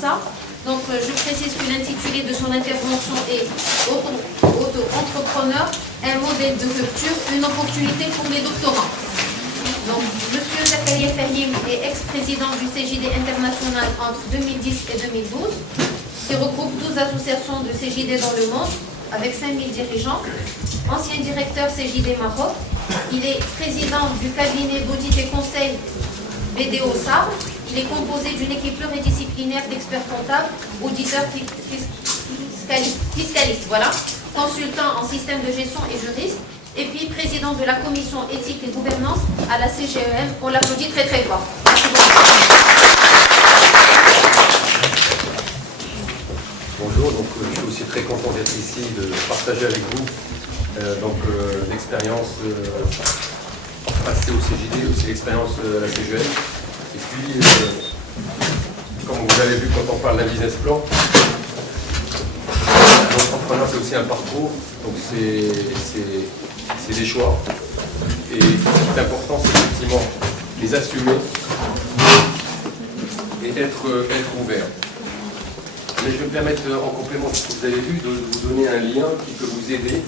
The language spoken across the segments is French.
ça. Donc je précise que l'intitulé de son intervention est Auto-entrepreneur, un modèle de rupture, une opportunité pour les doctorants. Donc, M. Zakaria Fahim est ex-président du CJD international entre 2010 et 2012, qui regroupe 12 associations de CJD dans le monde, avec 5000 dirigeants. Ancien directeur CJD Maroc, il est président du cabinet d'audit et conseil BDO Sabre. Il est composé d'une équipe pluridisciplinaire d'experts comptables, auditeurs fiscalistes, voilà, consultant en système de gestion et juriste, et puis président de la commission éthique et gouvernance à la CGEM. On l'applaudit très très fort. Merci beaucoup. Bonjour, donc je suis aussi très content d'être ici, de partager avec vous l'expérience passée au CJD, aussi l'expérience à la CGEM. Et puis, comme vous avez vu quand on parle d'un business plan, l'entrepreneur c'est aussi un parcours, donc c'est des choix. Et ce qui est important, c'est effectivement les assumer et être ouvert. Mais je vais me permettre, en complément de ce que vous avez vu, de vous donner un lien qui peut vous aider.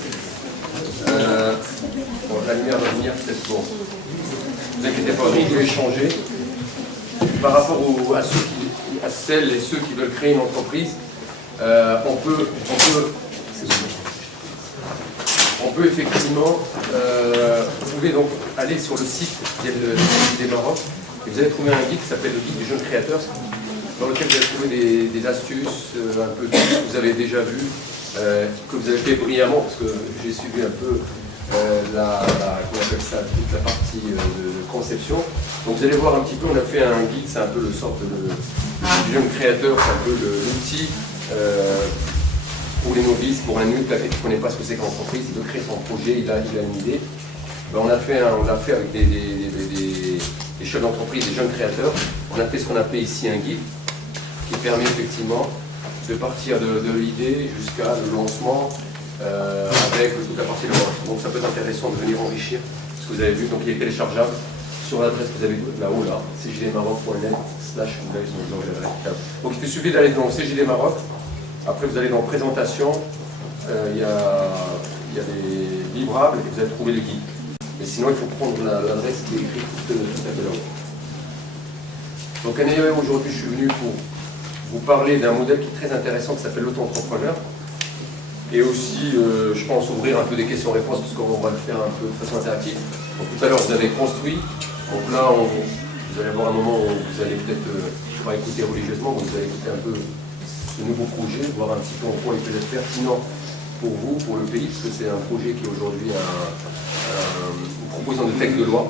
Bon, la lumière va venir, peut-être bon. Ne vous inquiétez pas, je vais échanger. Par rapport à celles et ceux qui veulent créer une entreprise, on peut effectivement, vous pouvez donc aller sur le site des Maroc et vous allez trouver un guide qui s'appelle le guide du jeune créateur, dans lequel vous allez trouver des astuces, un peu de tout ce que vous avez déjà vu, que vous avez fait brillamment, parce que j'ai suivi un peu comment on appelle ça, toute la partie de conception. Donc vous allez voir un petit peu, on a fait un guide, c'est un peu le sorte du jeune créateur, c'est un peu l'outil pour les novices, pour un nul qui ne connaît pas ce que c'est qu'une entreprise, il veut créer son projet, il a une idée. Ben, on l'a fait avec des chefs d'entreprise, des jeunes créateurs. On a fait ce qu'on appelle ici un guide qui permet effectivement de partir de l'idée jusqu'à le lancement avec toute la partie de l'Europe. Donc ça peut être intéressant de venir enrichir ce que vous avez vu. Donc il est téléchargeable sur l'adresse que vous avez là-haut, là, cjdmaroc.net/. Donc il suffit d'aller dans CJD Maroc. Après vous allez dans présentation, il y a des livrables et vous allez trouver le guide. Mais sinon il faut prendre l'adresse qui est écrite tout à fait là-haut. Donc aujourd'hui je suis venu pour vous parler d'un modèle qui est très intéressant qui s'appelle l'auto-entrepreneur. Et aussi, je pense, ouvrir un peu des questions-réponses, parce qu'on va le faire un peu de façon interactive. Donc, tout à l'heure, vous avez construit. Donc là, vous allez avoir un moment où vous allez peut-être pas écouter religieusement, vous allez écouter un peu ce nouveau projet, voir un petit peu en quoi il peut être pertinent pour vous, pour le pays, parce que c'est un projet qui est aujourd'hui une proposition de texte de loi,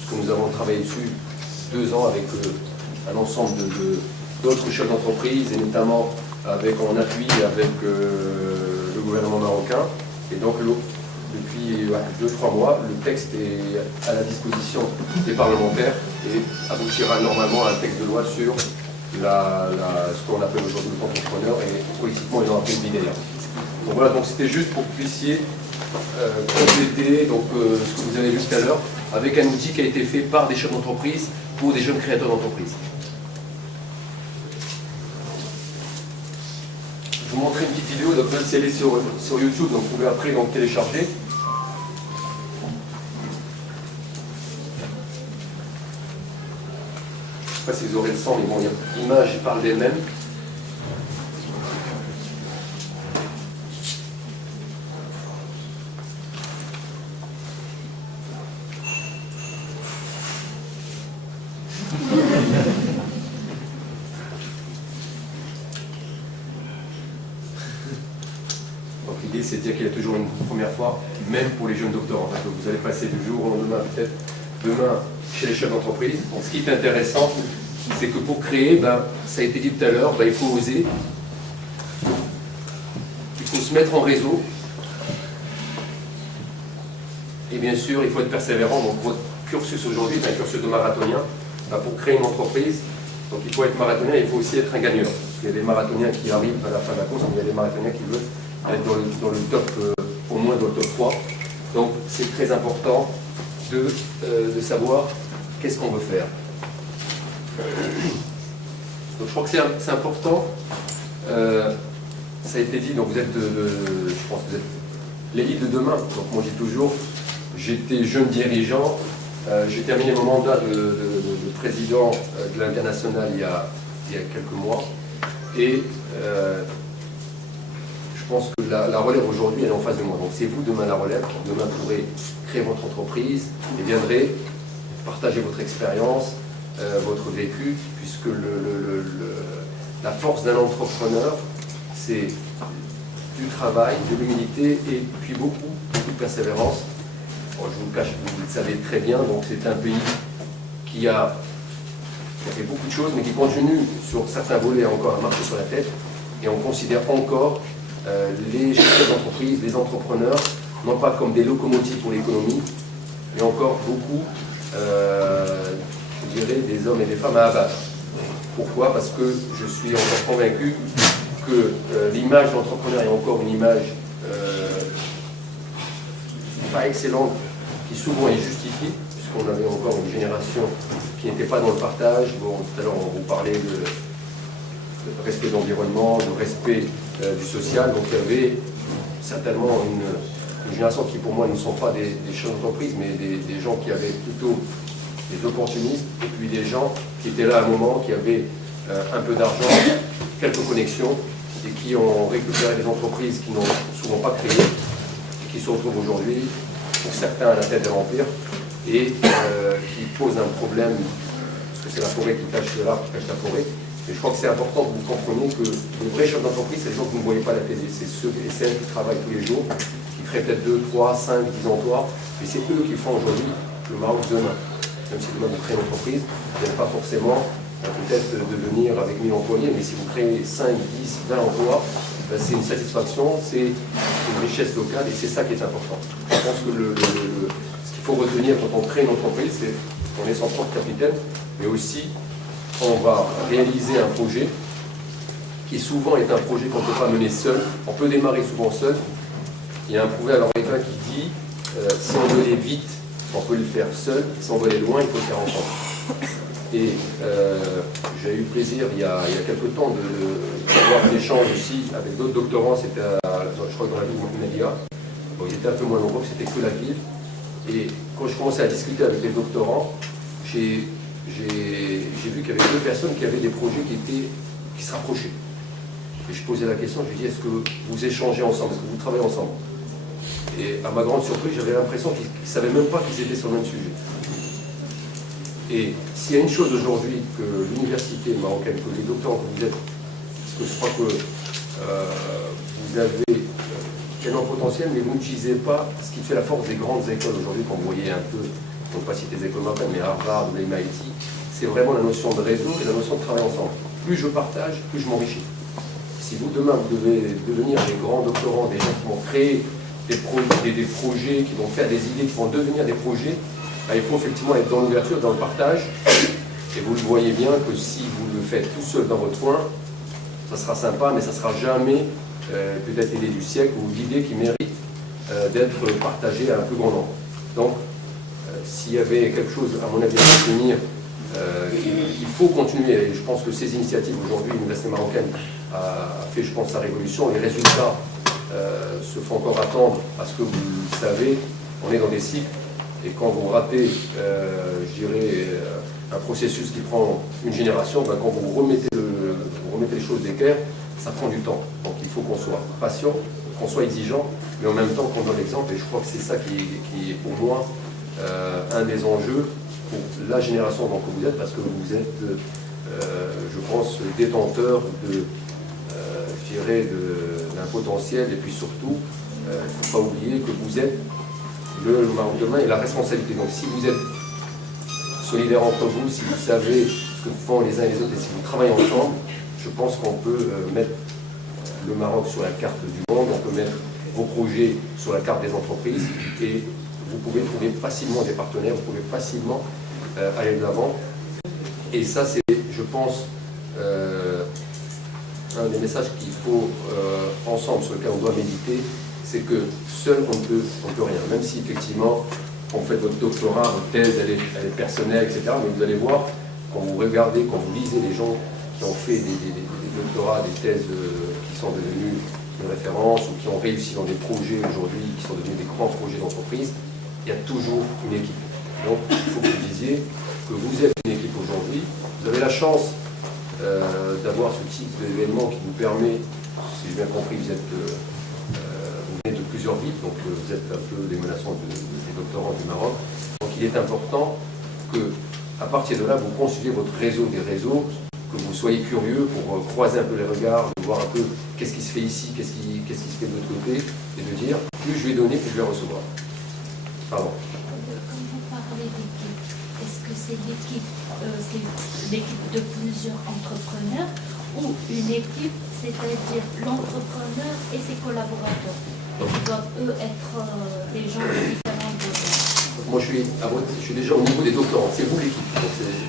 puisque nous avons travaillé dessus 2 ans avec un ensemble d'autres chefs d'entreprise, et notamment en appui avec le gouvernement marocain. Et donc depuis 2-3 mois, le texte est à la disposition des parlementaires et aboutira normalement à un texte de loi sur ce qu'on appelle aujourd'hui l'entrepreneur, et politiquement ils ont appelé le BIDEA. Donc voilà, donc c'était juste pour que vous puissiez compléter ce que vous avez vu tout à l'heure avec un outil qui a été fait par des chefs d'entreprise pour des jeunes créateurs d'entreprise. Je vous montrer une petite vidéo, donc même si elle est sur YouTube, donc vous pouvez après télécharger. Je ne sais pas si vous aurez le son, mais bon, l'image parle d'elle-même. Donc l'idée, c'est de dire qu'il y a toujours une première fois, même pour les jeunes doctorants. Donc vous allez passer du jour au lendemain, peut-être demain, chez les chefs d'entreprise. Donc ce qui est intéressant, c'est que pour créer, ça a été dit tout à l'heure, il faut oser, il faut se mettre en réseau, et bien sûr, il faut être persévérant. Donc votre cursus aujourd'hui est un cursus de marathonien. Pour créer une entreprise, donc il faut être marathonien, et il faut aussi être un gagneur. Parce qu'il y a des marathoniens qui arrivent à la fin de la course, mais il y a des marathoniens qui veulent être dans le top, au moins dans le top 3. Donc c'est très important de savoir qu'est-ce qu'on veut faire. Donc je crois que c'est important. Ça a été dit, donc vous êtes, je pense que vous êtes l'élite de demain. Donc moi je dis toujours, j'étais jeune dirigeant, j'ai terminé mon mandat de président de l'International il y a quelques mois. Et je pense que la relève aujourd'hui, elle est en face de moi. Donc c'est vous demain la relève. Demain vous pourrez créer votre entreprise et viendrez partager votre expérience, votre vécu, puisque la force d'un entrepreneur, c'est du travail, de l'humilité et puis beaucoup de persévérance. Bon, je vous le cache, vous le savez très bien, donc c'est un pays qui a fait beaucoup de choses, mais qui continue sur certains volets encore à marcher sur la tête. Et on considère encore les chefs d'entreprise, les entrepreneurs, non pas comme des locomotives pour l'économie, mais encore beaucoup, je dirais, des hommes et des femmes à abattre. Pourquoi? Parce que je suis encore convaincu que l'image de l'entrepreneur est encore une image pas excellente, qui souvent est justifiée, puisqu'on avait encore une génération qui n'était pas dans le partage. Bon, tout à l'heure, on vous parlait de respect de l'environnement, de respect du social. Donc il y avait certainement une génération qui, pour moi, ne sont pas des chefs d'entreprise, mais des gens qui avaient plutôt des opportunistes, et puis des gens qui étaient là à un moment, qui avaient un peu d'argent, quelques connexions, et qui ont récupéré des entreprises qui n'ont souvent pas créé, et qui se retrouvent aujourd'hui, pour certains, à la tête de l'Empire, et qui posent un problème, parce que c'est la forêt qui cache l'arbre, qui cache la forêt. Et je crois que c'est important que vous compreniez que les vrais chefs d'entreprise, c'est les gens que vous ne voyez pas à la télé, c'est ceux et celles qui travaillent tous les jours, qui créent peut-être 2, 3, 5, 10 emplois, et c'est eux qui font aujourd'hui le Maroc demain. Même si demain vous créez une entreprise, vous n'allez pas forcément peut-être devenir avec 1000 employés, mais si vous créez 5, 10, 20 emplois, c'est une satisfaction, c'est une richesse locale, et c'est ça qui est important. Je pense que ce qu'il faut retenir quand on crée une entreprise, c'est qu'on est son propre capitaine, mais aussi on va réaliser un projet qui souvent est un projet qu'on ne peut pas mener seul. On peut démarrer souvent seul. Il y a un proverbe américain qui dit si on veut aller vite, on peut le faire seul. Si on veut aller loin, il faut le faire ensemble. Et j'ai eu le plaisir, il y a quelques temps, d'avoir un échange aussi avec d'autres doctorants. C'était, je crois, dans la ville de Mohamedia. Bon, il était un peu moins nombreux, c'était que la ville. Et quand je commençais à discuter avec les doctorants, j'ai vu qu'il y avait 2 personnes qui avaient des projets qui se rapprochaient. Et je posais la question, je lui dis, est-ce que vous échangez ensemble, est-ce que vous travaillez ensemble? Et à ma grande surprise, j'avais l'impression qu'ils ne savaient même pas qu'ils étaient sur le même sujet. Et s'il y a une chose aujourd'hui que l'université marocaine, que les doctorants que vous êtes, parce que je crois que vous avez énorme potentiel, mais vous n'utilisez pas ce qui fait la force des grandes écoles aujourd'hui, quand vous voyez un peu, on ne peut pas citer les écoles marocaines, mais Harvard, l'MIT, c'est vraiment la notion de réseau et la notion de travail ensemble. Plus je partage, plus je m'enrichis. Si vous, demain, vous devez devenir des grands doctorants, des gens qui vont créer des projets, qui vont faire des idées, qui vont devenir des projets, il faut effectivement être dans l'ouverture, dans le partage. Et vous le voyez bien que si vous le faites tout seul dans votre coin, ça sera sympa, mais ça ne sera jamais peut-être l'idée du siècle ou l'idée qui mérite d'être partagée à un plus grand nombre. Donc, s'il y avait quelque chose, à mon avis, à retenir, il faut continuer. Et je pense que ces initiatives aujourd'hui, l'Université marocaine a fait, je pense, sa révolution. Les résultats se font encore attendre parce que vous le savez, on est dans des cycles. Et quand vous ratez, je dirais, un processus qui prend une génération, quand vous remettez les choses d'équerre, ça prend du temps. Donc il faut qu'on soit patient, qu'on soit exigeant, mais en même temps qu'on donne l'exemple. Et je crois que c'est ça qui est pour moi un des enjeux pour la génération dont vous êtes, parce que vous êtes, je pense, détenteur je dirais, d'un potentiel. Et puis surtout, il ne faut pas oublier que vous êtes le Maroc demain et la responsabilité. Donc si vous êtes solidaires entre vous, si vous savez ce que font les uns et les autres et si vous travaillez ensemble, je pense qu'on peut mettre le Maroc sur la carte du monde, on peut mettre vos projets sur la carte des entreprises et vous pouvez trouver facilement des partenaires, vous pouvez facilement aller de l'avant. Et ça, c'est, je pense, un des messages qu'il faut ensemble, sur lequel on doit méditer, c'est que seul on ne peut rien. Même si effectivement, quand vous faites votre doctorat, votre thèse, elle est personnelle, etc. Mais vous allez voir, quand vous regardez, quand vous lisez les gens qui ont fait des doctorats, des thèses qui sont devenues une référence ou qui ont réussi dans des projets aujourd'hui, qui sont devenus des grands projets d'entreprise, il y a toujours une équipe. Donc il faut que vous disiez que vous êtes une équipe aujourd'hui. Vous avez la chance d'avoir ce type d'événement qui vous permet, si j'ai bien compris, vous venez de plusieurs villes, donc vous êtes un peu des menaçants des doctorants du Maroc. Donc il est important que, à partir de là, vous constituez votre réseau des réseaux, que vous soyez curieux pour croiser un peu les regards, de voir un peu qu'est-ce qui se fait ici, qu'est-ce qui se fait de l'autre côté, et de dire, plus je vais donner, plus je vais recevoir. Pardon. Quand vous parlez d'équipe, est-ce que c'est l'équipe de plusieurs entrepreneurs ou une équipe, c'est-à-dire l'entrepreneur et ses collaborateurs? Ils doivent, eux, être des gens de différents domaines. Moi, je suis déjà au niveau des doctorants. C'est vous l'équipe.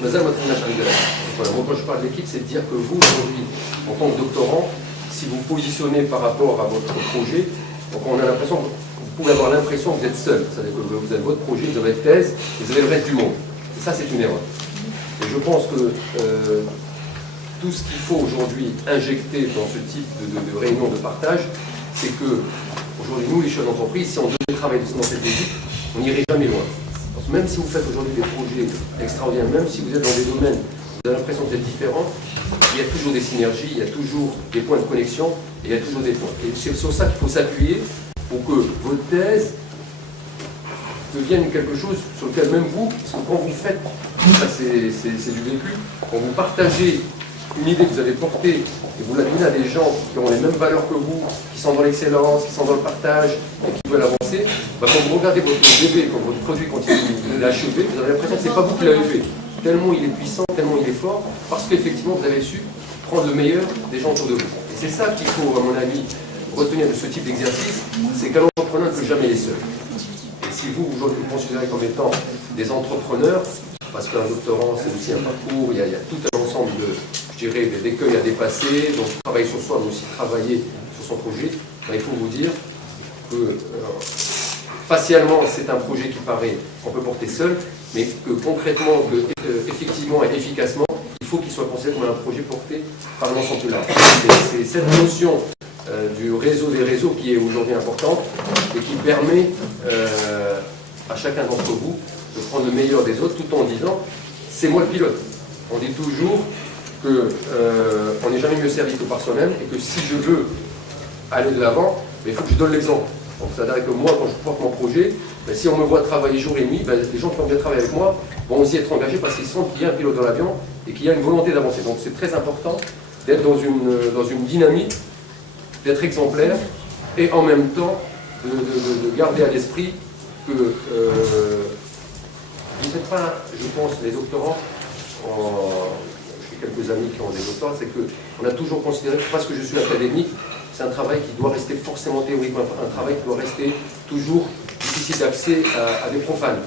Voilà, moi, quand je parle d'équipe, c'est de dire que vous, aujourd'hui, en tant que doctorant, si vous positionnez par rapport à votre projet, donc on a l'impression, vous pouvez avoir l'impression que vous êtes seul. C'est-à-dire que vous avez votre projet, vous avez votre thèse, vous avez le reste du monde. Et ça, c'est une erreur. Et je pense que tout ce qu'il faut aujourd'hui injecter dans ce type de réunion de partage, c'est que aujourd'hui, nous, les chefs d'entreprise, si on devait travailler dans cette équipe, on n'irait jamais loin. Parce que même si vous faites aujourd'hui des projets extraordinaires, même si vous êtes dans des domaines où vous avez l'impression que vous êtes différents, il y a toujours des synergies, il y a toujours des points de connexion, et il y a toujours des points. Et c'est sur ça qu'il faut s'appuyer pour que votre thèse devienne quelque chose sur lequel même vous, parce que quand vous faites, ça c'est du vécu, quand vous partagez une idée que vous avez portée et vous la donnez à des gens qui ont les mêmes valeurs que vous, qui sont dans l'excellence, qui sont dans le partage et qui veulent avancer, bah quand vous regardez votre bébé, quand votre produit continue de l'achever, vous avez l'impression que ce n'est pas vous qui l'avez fait. Tellement il est puissant, tellement il est fort, parce qu'effectivement vous avez su prendre le meilleur des gens autour de vous. Et c'est ça qu'il faut, à mon avis, retenir de ce type d'exercice, c'est qu'un entrepreneur ne peut jamais les seul. Et si vous, aujourd'hui, vous considérez comme étant des entrepreneurs, parce qu'un doctorant, c'est aussi un parcours, il y a tout un ensemble je dirais, d'écueils à dépasser, donc travailler sur soi, mais aussi travailler sur son projet, il faut vous dire que facialement, c'est un projet qui paraît qu'on peut porter seul, mais que concrètement, effectivement et efficacement, il faut qu'il soit considéré comme un projet porté par un ensemble plus large. C'est cette notion du réseau des réseaux qui est aujourd'hui importante et qui permet à chacun d'entre vous de prendre le meilleur des autres tout en disant c'est moi le pilote. On dit toujours qu'on n'est jamais mieux servi que par soi-même et que si je veux aller de l'avant, il faut que je donne l'exemple. Donc c'est-à-dire que moi, quand je porte mon projet, si on me voit travailler jour et nuit, les gens qui vont bien travailler avec moi vont aussi être engagés parce qu'ils sentent qu'il y a un pilote dans l'avion et qu'il y a une volonté d'avancer. Donc c'est très important d'être dans une dynamique, d'être exemplaire et en même temps de garder à l'esprit que vous n'êtes pas, je pense, les doctorants, j'ai quelques amis qui ont des doctorats, c'est qu'on a toujours considéré que parce que je suis académique, c'est un travail qui doit rester forcément théorique, un travail qui doit rester toujours difficile d'accès à des profanes.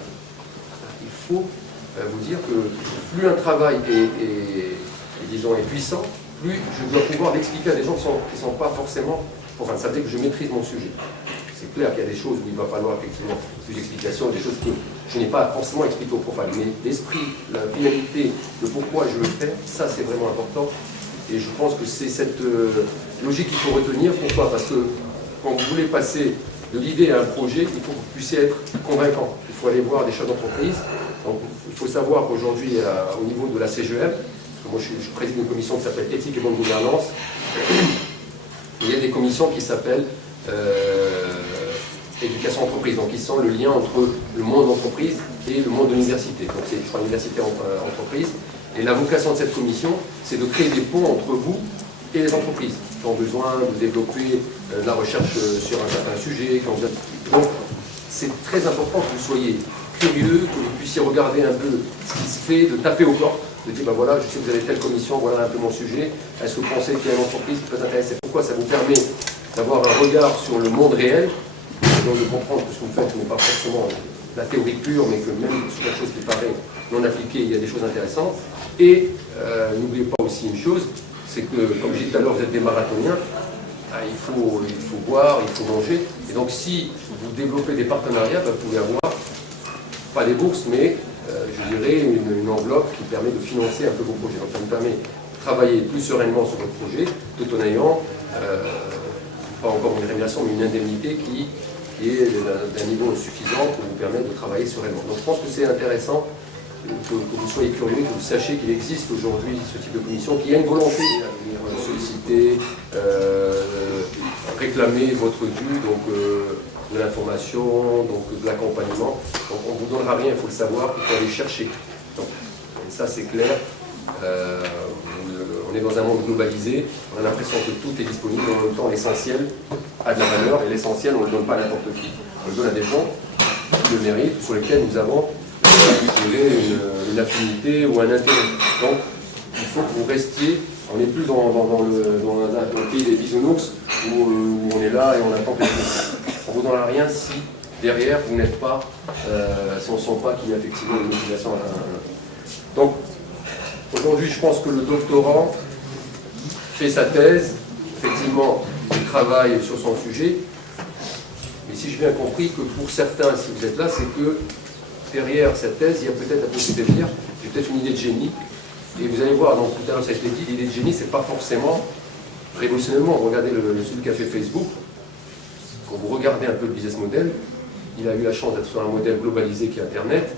Il faut vous dire que plus un travail est puissant, plus je dois pouvoir l'expliquer à des gens qui ne sont pas forcément profanes. Ça veut dire que je maîtrise mon sujet. C'est clair qu'il y a des choses où il va falloir effectivement plus d'explications, des choses que je n'ai pas forcément expliquées aux profanes. Mais l'esprit, la finalité, le pourquoi je le fais, ça c'est vraiment important. Et je pense que c'est cette logique qu'il faut retenir. Pourquoi? Parce que quand vous voulez passer de l'idée à un projet, il faut que vous puissiez être convaincant. Il faut aller voir des chefs d'entreprise. Donc il faut savoir qu'aujourd'hui, au niveau de la CGM, moi je préside une commission qui s'appelle Éthique et Bonne Gouvernance, il y a des commissions qui s'appellent Éducation entreprise, donc ils sont le lien entre le monde entreprise et le monde de l'université. Donc c'est, je crois, université entreprise. Et la vocation de cette commission, c'est de créer des ponts entre vous et les entreprises qui ont besoin de développer de la recherche sur un certain sujet. Donc c'est très important que vous soyez curieux, que vous puissiez regarder un peu ce qui se fait, de taper aux portes, de dire, ben voilà, je sais que vous avez telle commission, voilà un peu mon sujet, est-ce que vous pensez qu'il y a une entreprise qui peut s'intéresser? Pourquoi? Ça vous permet d'avoir un regard sur le monde réel, et donc de comprendre que ce que vous faites n'est pas forcément la théorie pure, mais que même sur quelque chose qui paraît non appliqué, il y a des choses intéressantes. Et n'oubliez pas aussi une chose, c'est que, comme je disais tout à l'heure, vous êtes des marathoniens, il faut boire, il faut manger. Et donc si vous développez des partenariats, vous pouvez avoir, pas des bourses, mais je dirais une enveloppe qui permet de financer un peu vos projets. Donc ça nous permet travailler plus sereinement sur votre projet, tout en ayant, pas encore une rémunération, mais une indemnité qui est d'un niveau suffisant pour vous permettre de travailler sereinement. Donc je pense que c'est intéressant que vous soyez curieux, que vous sachiez qu'il existe aujourd'hui ce type de commission, qu'il y a une volonté à venir solliciter, réclamer votre dû, donc de l'information, donc de l'accompagnement. Donc on ne vous donnera rien, il faut le savoir, il faut aller chercher. Donc, et ça c'est clair. On est dans un monde globalisé, on a l'impression que tout est disponible, mais en même temps l'essentiel a de la valeur, et l'essentiel on ne le donne pas à n'importe qui. On le donne à des gens qui le méritent, sur lesquels nous avons une affinité ou un intérêt. Donc il faut que vous restiez, on n'est plus dans le pays des bisounours où on est là et on attend quelque chose. On ne vous donnera rien si derrière vous n'êtes pas, si on ne sent pas qu'il y a effectivement une motivation. Donc aujourd'hui je pense que le doctorant fait sa thèse, effectivement il travaille sur son sujet, mais si j'ai bien compris que pour certains, si vous êtes là, c'est que derrière cette thèse, il y a peut-être un peu de dire, j'ai peut-être une idée de génie, et vous allez voir, donc tout à l'heure ça a été dit, l'idée de génie, c'est pas forcément révolutionnairement. Regardez celui qui a fait Facebook, quand vous regardez un peu le business model, il a eu la chance d'être sur un modèle globalisé qui est Internet,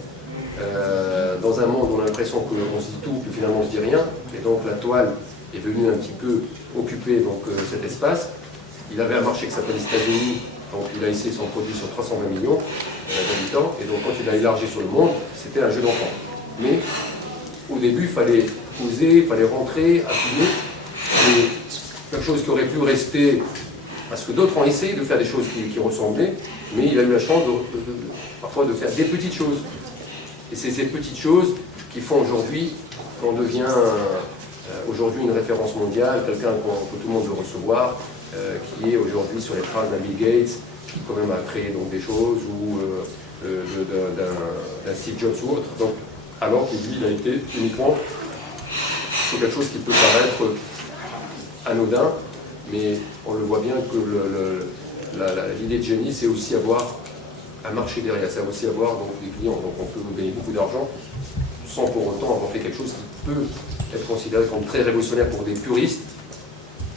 dans un monde où on a l'impression qu'on se dit tout, que finalement on se dit rien, et donc la toile est venue un petit peu occuper donc, cet espace. Il avait un marché qui s'appelle les États-Unis. Donc il a essayé son produit sur 320 millions d'habitants, et donc quand il a élargi sur le monde, c'était un jeu d'enfant. Mais au début, il fallait oser, il fallait rentrer, affiner, et quelque chose qui aurait pu rester, parce que d'autres ont essayé de faire des choses qui ressemblaient, mais il a eu la chance parfois de faire des petites choses. Et c'est ces petites choses qui font aujourd'hui qu'on devient aujourd'hui une référence mondiale, quelqu'un que tout le monde veut recevoir, qui est aujourd'hui sur les traces d'un Bill Gates, qui quand même a créé donc, des choses, ou d'un Steve Jobs ou autre, donc, alors que lui, il a été uniquement sur quelque chose qui peut paraître anodin, mais on le voit bien que l'idée de génie, c'est aussi avoir un marché derrière, c'est aussi avoir donc, des clients, donc on peut gagner beaucoup d'argent sans pour autant avoir fait quelque chose qui peut être considéré comme très révolutionnaire pour des puristes.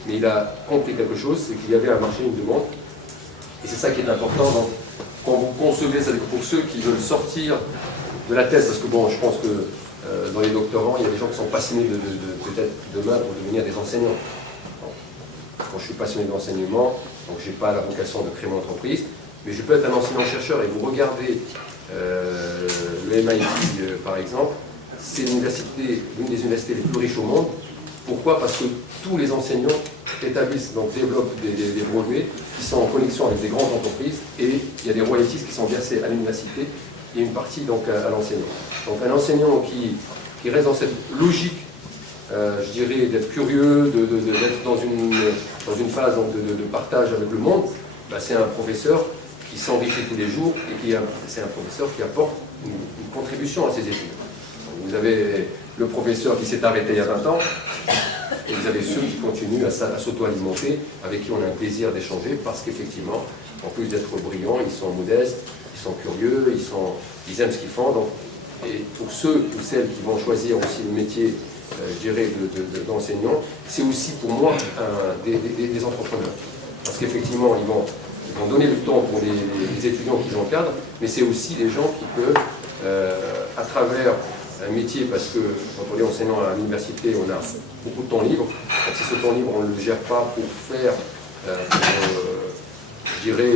Mais il a compris quelque chose, c'est qu'il y avait un marché, une demande. Et c'est ça qui est important. Donc, quand vous concevez, c'est-à-dire pour ceux qui veulent sortir de la thèse, parce que bon, je pense que dans les doctorants, il y a des gens qui sont passionnés peut-être demain pour devenir des enseignants. Bon, quand je suis passionné d'enseignement, donc je n'ai pas la vocation de créer mon entreprise, mais je peux être un enseignant-chercheur et vous regardez le MIT par exemple, c'est l'une des universités les plus riches au monde. Pourquoi? Parce que tous les enseignants établissent, donc développent des brevets qui sont en connexion avec des grandes entreprises, et il y a des royalties qui sont versées à l'université et une partie donc à l'enseignant. Donc un enseignant qui reste dans cette logique, je dirais, d'être curieux, d'être dans une phase donc, de partage avec le monde, bah, c'est un professeur qui s'enrichit tous les jours et c'est un professeur qui apporte une contribution à ses études. Donc, vous avez le professeur qui s'est arrêté il y a 20 ans, et vous avez ceux qui continuent à s'auto-alimenter, avec qui on a un plaisir d'échanger, parce qu'effectivement, en plus d'être brillants, ils sont modestes, ils sont curieux, ils aiment ce qu'ils font. Donc, et pour ceux ou celles qui vont choisir aussi le métier, je dirais, d'enseignant, c'est aussi pour moi des entrepreneurs. Parce qu'effectivement, ils vont donner le temps pour les étudiants qu'ils encadrent, mais c'est aussi des gens qui peuvent, à travers un métier, parce que quand on est enseignant à l'université, on a beaucoup de temps libre. Donc, si ce temps libre, on ne le gère pas pour faire, je dirais,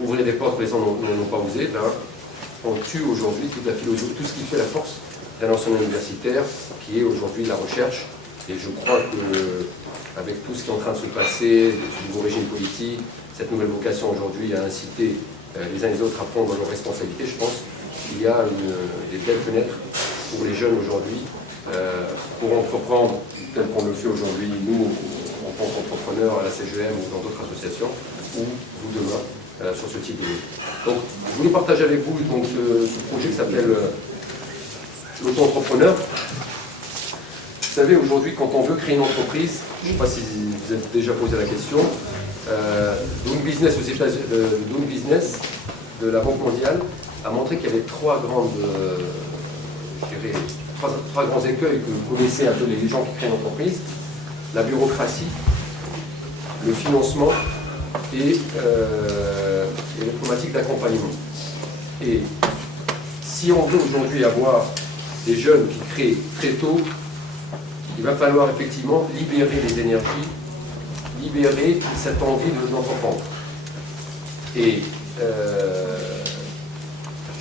ouvrir des portes que les gens n'ont pas osé, ben, on tue aujourd'hui toute la philosophie, tout ce qui fait la force d'un enseignant universitaire, qui est aujourd'hui la recherche. Et je crois que avec tout ce qui est en train de se passer, ce nouveau régime politique, cette nouvelle vocation aujourd'hui à inciter les uns et les autres à prendre leurs responsabilités, je pense qu'il y a des belles fenêtres pour les jeunes aujourd'hui, pour entreprendre tel qu'on le fait aujourd'hui, nous, en tant qu'entrepreneurs à la CGM ou dans d'autres associations, ou vous demain, sur ce type de vie. Donc, je voulais partager avec vous donc, ce projet qui s'appelle l'auto-entrepreneur. Vous savez, aujourd'hui, quand on veut créer une entreprise, je ne sais pas si vous avez déjà posé la question, Doing Business aux États-Unis, Doing Business de la Banque mondiale a montré qu'il y avait trois trois grands écueils que vous connaissez un peu les gens qui créent une entreprise, la bureaucratie, le financement et les problématiques d'accompagnement. Et si on veut aujourd'hui avoir des jeunes qui créent très tôt, il va falloir effectivement libérer les énergies, libérer cette envie d'entreprendre. Et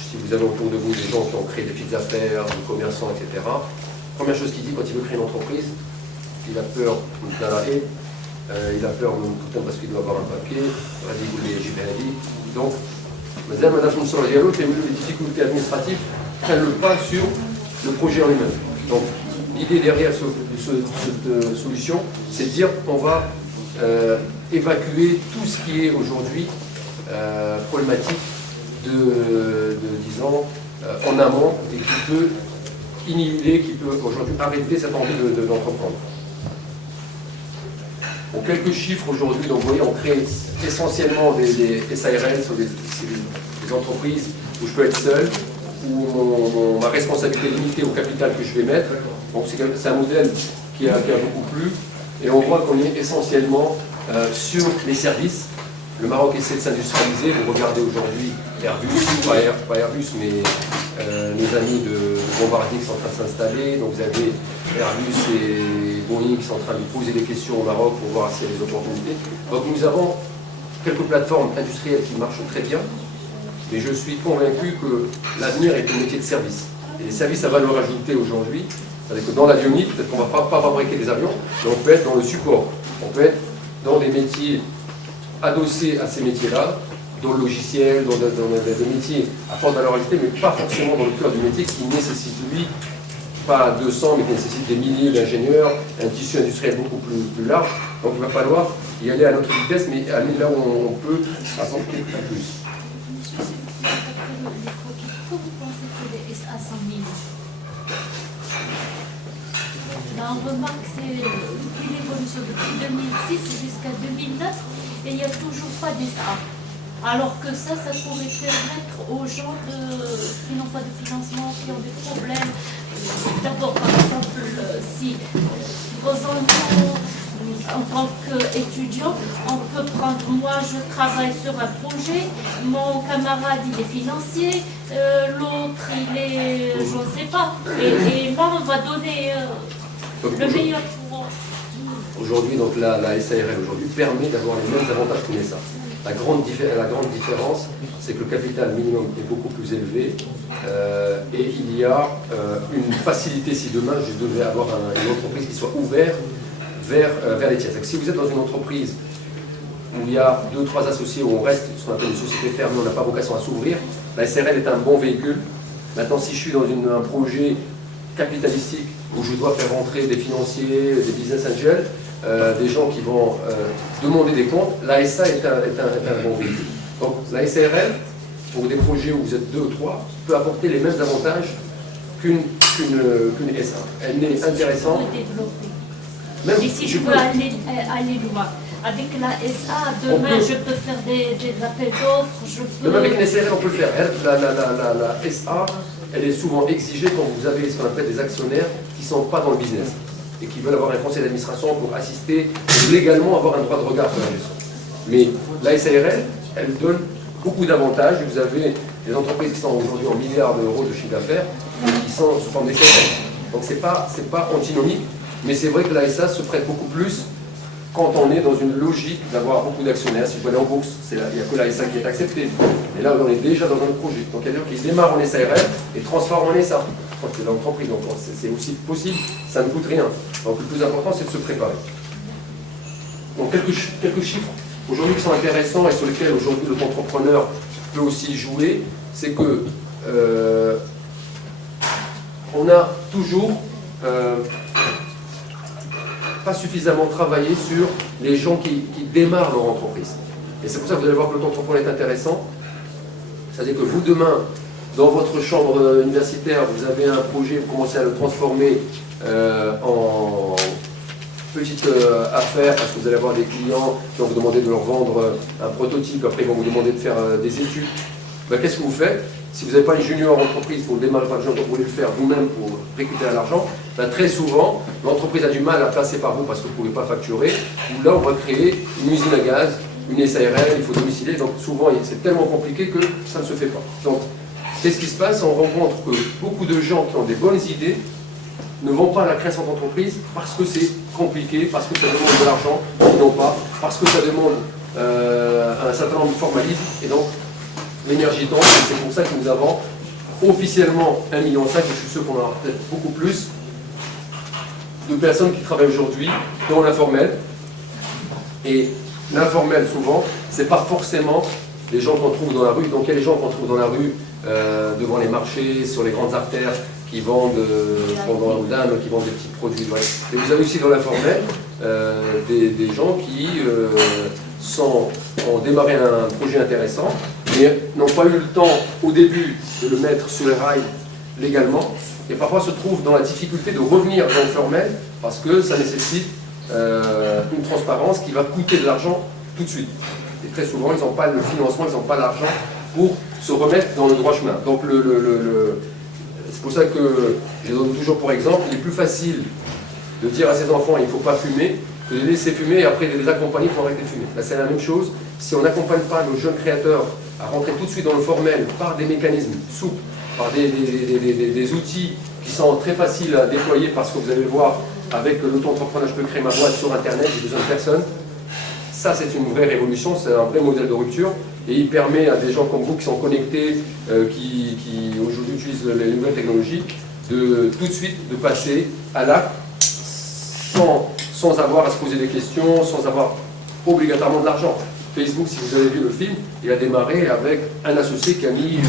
si vous avez autour de vous des gens qui ont créé des petites affaires, des commerçants, etc., première chose qu'il dit quand il veut créer une entreprise, il a peur de la haie, il a peur parce qu'il doit avoir un papier, donc, les difficultés administratives prennent le pas sur le projet en lui-même. Donc, l'idée derrière cette solution, c'est de dire qu'on va évacuer tout ce qui est aujourd'hui problématique disons, en amont et qui peut inhiber, qui peut aujourd'hui arrêter cette envie d'entreprendre. Bon, quelques chiffres aujourd'hui, donc vous voyez, on crée essentiellement des SARL, sur des entreprises où je peux être seul, où ma responsabilité est limitée au capital que je vais mettre. Donc c'est un modèle qui a beaucoup plu, et on voit qu'on est essentiellement sur les services. Le Maroc essaie de s'industrialiser. Vous regardez aujourd'hui Airbus, pas Airbus, mais nos amis de Bombardier qui sont en train de s'installer. Donc vous avez Airbus et Boeing qui sont en train de poser des questions au Maroc pour voir s'il y a des opportunités. Donc nous avons quelques plateformes industrielles qui marchent très bien, mais je suis convaincu que l'avenir est un métier de service. Et les services à valeur ajoutée aujourd'hui, c'est-à-dire que dans l'avionique, peut-être qu'on ne va pas fabriquer des avions, mais on peut être dans le support. On peut être dans des métiers adossés à ces métiers-là, dans le logiciel, dans des métiers à forte valeur ajoutée, mais pas forcément dans le cœur du métier qui nécessite, lui, pas 200, mais qui nécessite des milliers d'ingénieurs, un tissu industriel beaucoup plus large. Donc il va falloir y aller à notre vitesse, mais aller là où on peut apporter plus. Pourquoi vous pensez que les SA sont mineurs? On remarque que c'est depuis l'évolution, depuis 2006 jusqu'à 2009, et il n'y a toujours pas d'SA. Alors que ça pourrait permettre aux gens qui n'ont pas de financement, qui ont des problèmes. D'abord, par exemple, si vos enfants, en tant qu'étudiant, on peut prendre, moi je travaille sur un projet, mon camarade il est financier, l'autre il est, je ne sais pas, et là on va donner le meilleur pour... Aujourd'hui, donc la SARL aujourd'hui permet d'avoir les mêmes avantages que l'ESA. La grande différence, c'est que le capital minimum est beaucoup plus élevé et il y a une facilité si demain je devais avoir une entreprise qui soit ouverte vers les tiers. Si vous êtes dans une entreprise où il y a 2-3 associés, où on reste ce qu'on appelle une société fermée, on n'a pas vocation à s'ouvrir, la SARL est un bon véhicule. Maintenant, si je suis dans un projet capitalistique où je dois faire rentrer des financiers, des business angels, des gens qui vont demander des comptes, l'ASA est un bon véhicule. Donc la SARL, pour des projets où vous êtes 2 ou 3, peut apporter les mêmes avantages qu'une SA. Elle est intéressante. Même et si je veux aller loin, avec la SA, demain je peux faire des appels d'offres. Même avec une SARL, on peut le faire. La SA, elle est souvent exigée quand vous avez ce qu'on appelle des actionnaires qui ne sont pas dans le business et qui veulent avoir un conseil d'administration pour assister et légalement avoir un droit de regard sur la gestion. Mais la SARL, elle donne beaucoup d'avantages. Vous avez des entreprises qui sont aujourd'hui en milliards d'euros de chiffre d'affaires qui sont sous forme d'SARL. Donc c'est pas antinomique, mais c'est vrai que la SA se prête beaucoup plus quand on est dans une logique d'avoir beaucoup d'actionnaires. Si vous allez en bourse, il n'y a que la SA qui est acceptée. Et là, on est déjà dans un projet. Donc il y a des gens qui démarrent en SARL et transforment en SA. C'est l'entreprise, donc c'est aussi possible, ça ne coûte rien. Donc le plus important, c'est de se préparer. Donc quelques chiffres aujourd'hui qui sont intéressants et sur lesquels aujourd'hui l'entrepreneur peut aussi jouer, c'est que on a toujours pas suffisamment travaillé sur les gens qui démarrent leur entreprise. Et c'est pour ça que vous allez voir que l'auto-entrepreneur est intéressant. C'est-à-dire que vous, demain, dans votre chambre universitaire, vous avez un projet, vous commencez à le transformer en petite affaire parce que vous allez avoir des clients, donc vous demandez de leur vendre un prototype, après ils vont vous demander de faire des études. Ben, qu'est-ce que vous faites? si vous n'avez pas une junior entreprise pour démarrer par exemple, vous voulez le faire vous-même pour récupérer l'argent, ben très souvent, l'entreprise a du mal à passer par vous parce que vous ne pouvez pas facturer, ou là on va créer une usine à gaz, une SARL, il faut domicilier, donc souvent c'est tellement compliqué que ça ne se fait pas. Donc, qu'est-ce qui se passe? On rencontre que beaucoup de gens qui ont des bonnes idées ne vont pas à la création d'entreprise parce que c'est compliqué, parce que ça demande de l'argent qu'ils n'ont pas, parce que ça demande un certain nombre de formalismes, et donc l'énergie tombe, et c'est pour ça que nous avons officiellement 1,5 million, et je suis sûr qu'on aura peut-être beaucoup plus de personnes qui travaillent aujourd'hui dans l'informel. Et l'informel, souvent, c'est pas forcément les gens qu'on trouve dans la rue. Donc il y a les gens qu'on trouve dans la rue, devant les marchés, sur les grandes artères, qui vendent pendant le dame, qui vendent des petits produits. Ouais. Et vous avez aussi dans l'informel des gens qui ont démarré un projet intéressant, mais n'ont pas eu le temps au début de le mettre sur les rails légalement, et parfois se trouvent dans la difficulté de revenir dans le formel parce que ça nécessite une transparence qui va coûter de l'argent tout de suite. Et très souvent, ils n'ont pas le financement, ils n'ont pas l'argent pour se remettre dans le droit chemin. Donc c'est pour ça que je donne toujours pour exemple, il est plus facile de dire à ses enfants il ne faut pas fumer, que de les laisser fumer et après de les accompagner pour arrêter de fumer. Là, c'est la même chose. Si on n'accompagne pas nos jeunes créateurs à rentrer tout de suite dans le formel par des mécanismes souples, par des outils qui sont très faciles à déployer, parce que vous allez le voir, avec l'auto-entrepreneur, je peux créer ma boîte sur Internet, j'ai besoin de personne. Ça, c'est une vraie révolution, c'est un vrai modèle de rupture, et il permet à des gens comme vous qui sont connectés, qui aujourd'hui utilisent les nouvelles technologies, de tout de suite de passer à l'acte sans avoir à se poser des questions, sans avoir obligatoirement de l'argent. Facebook, si vous avez vu le film, il a démarré avec un associé qui a mis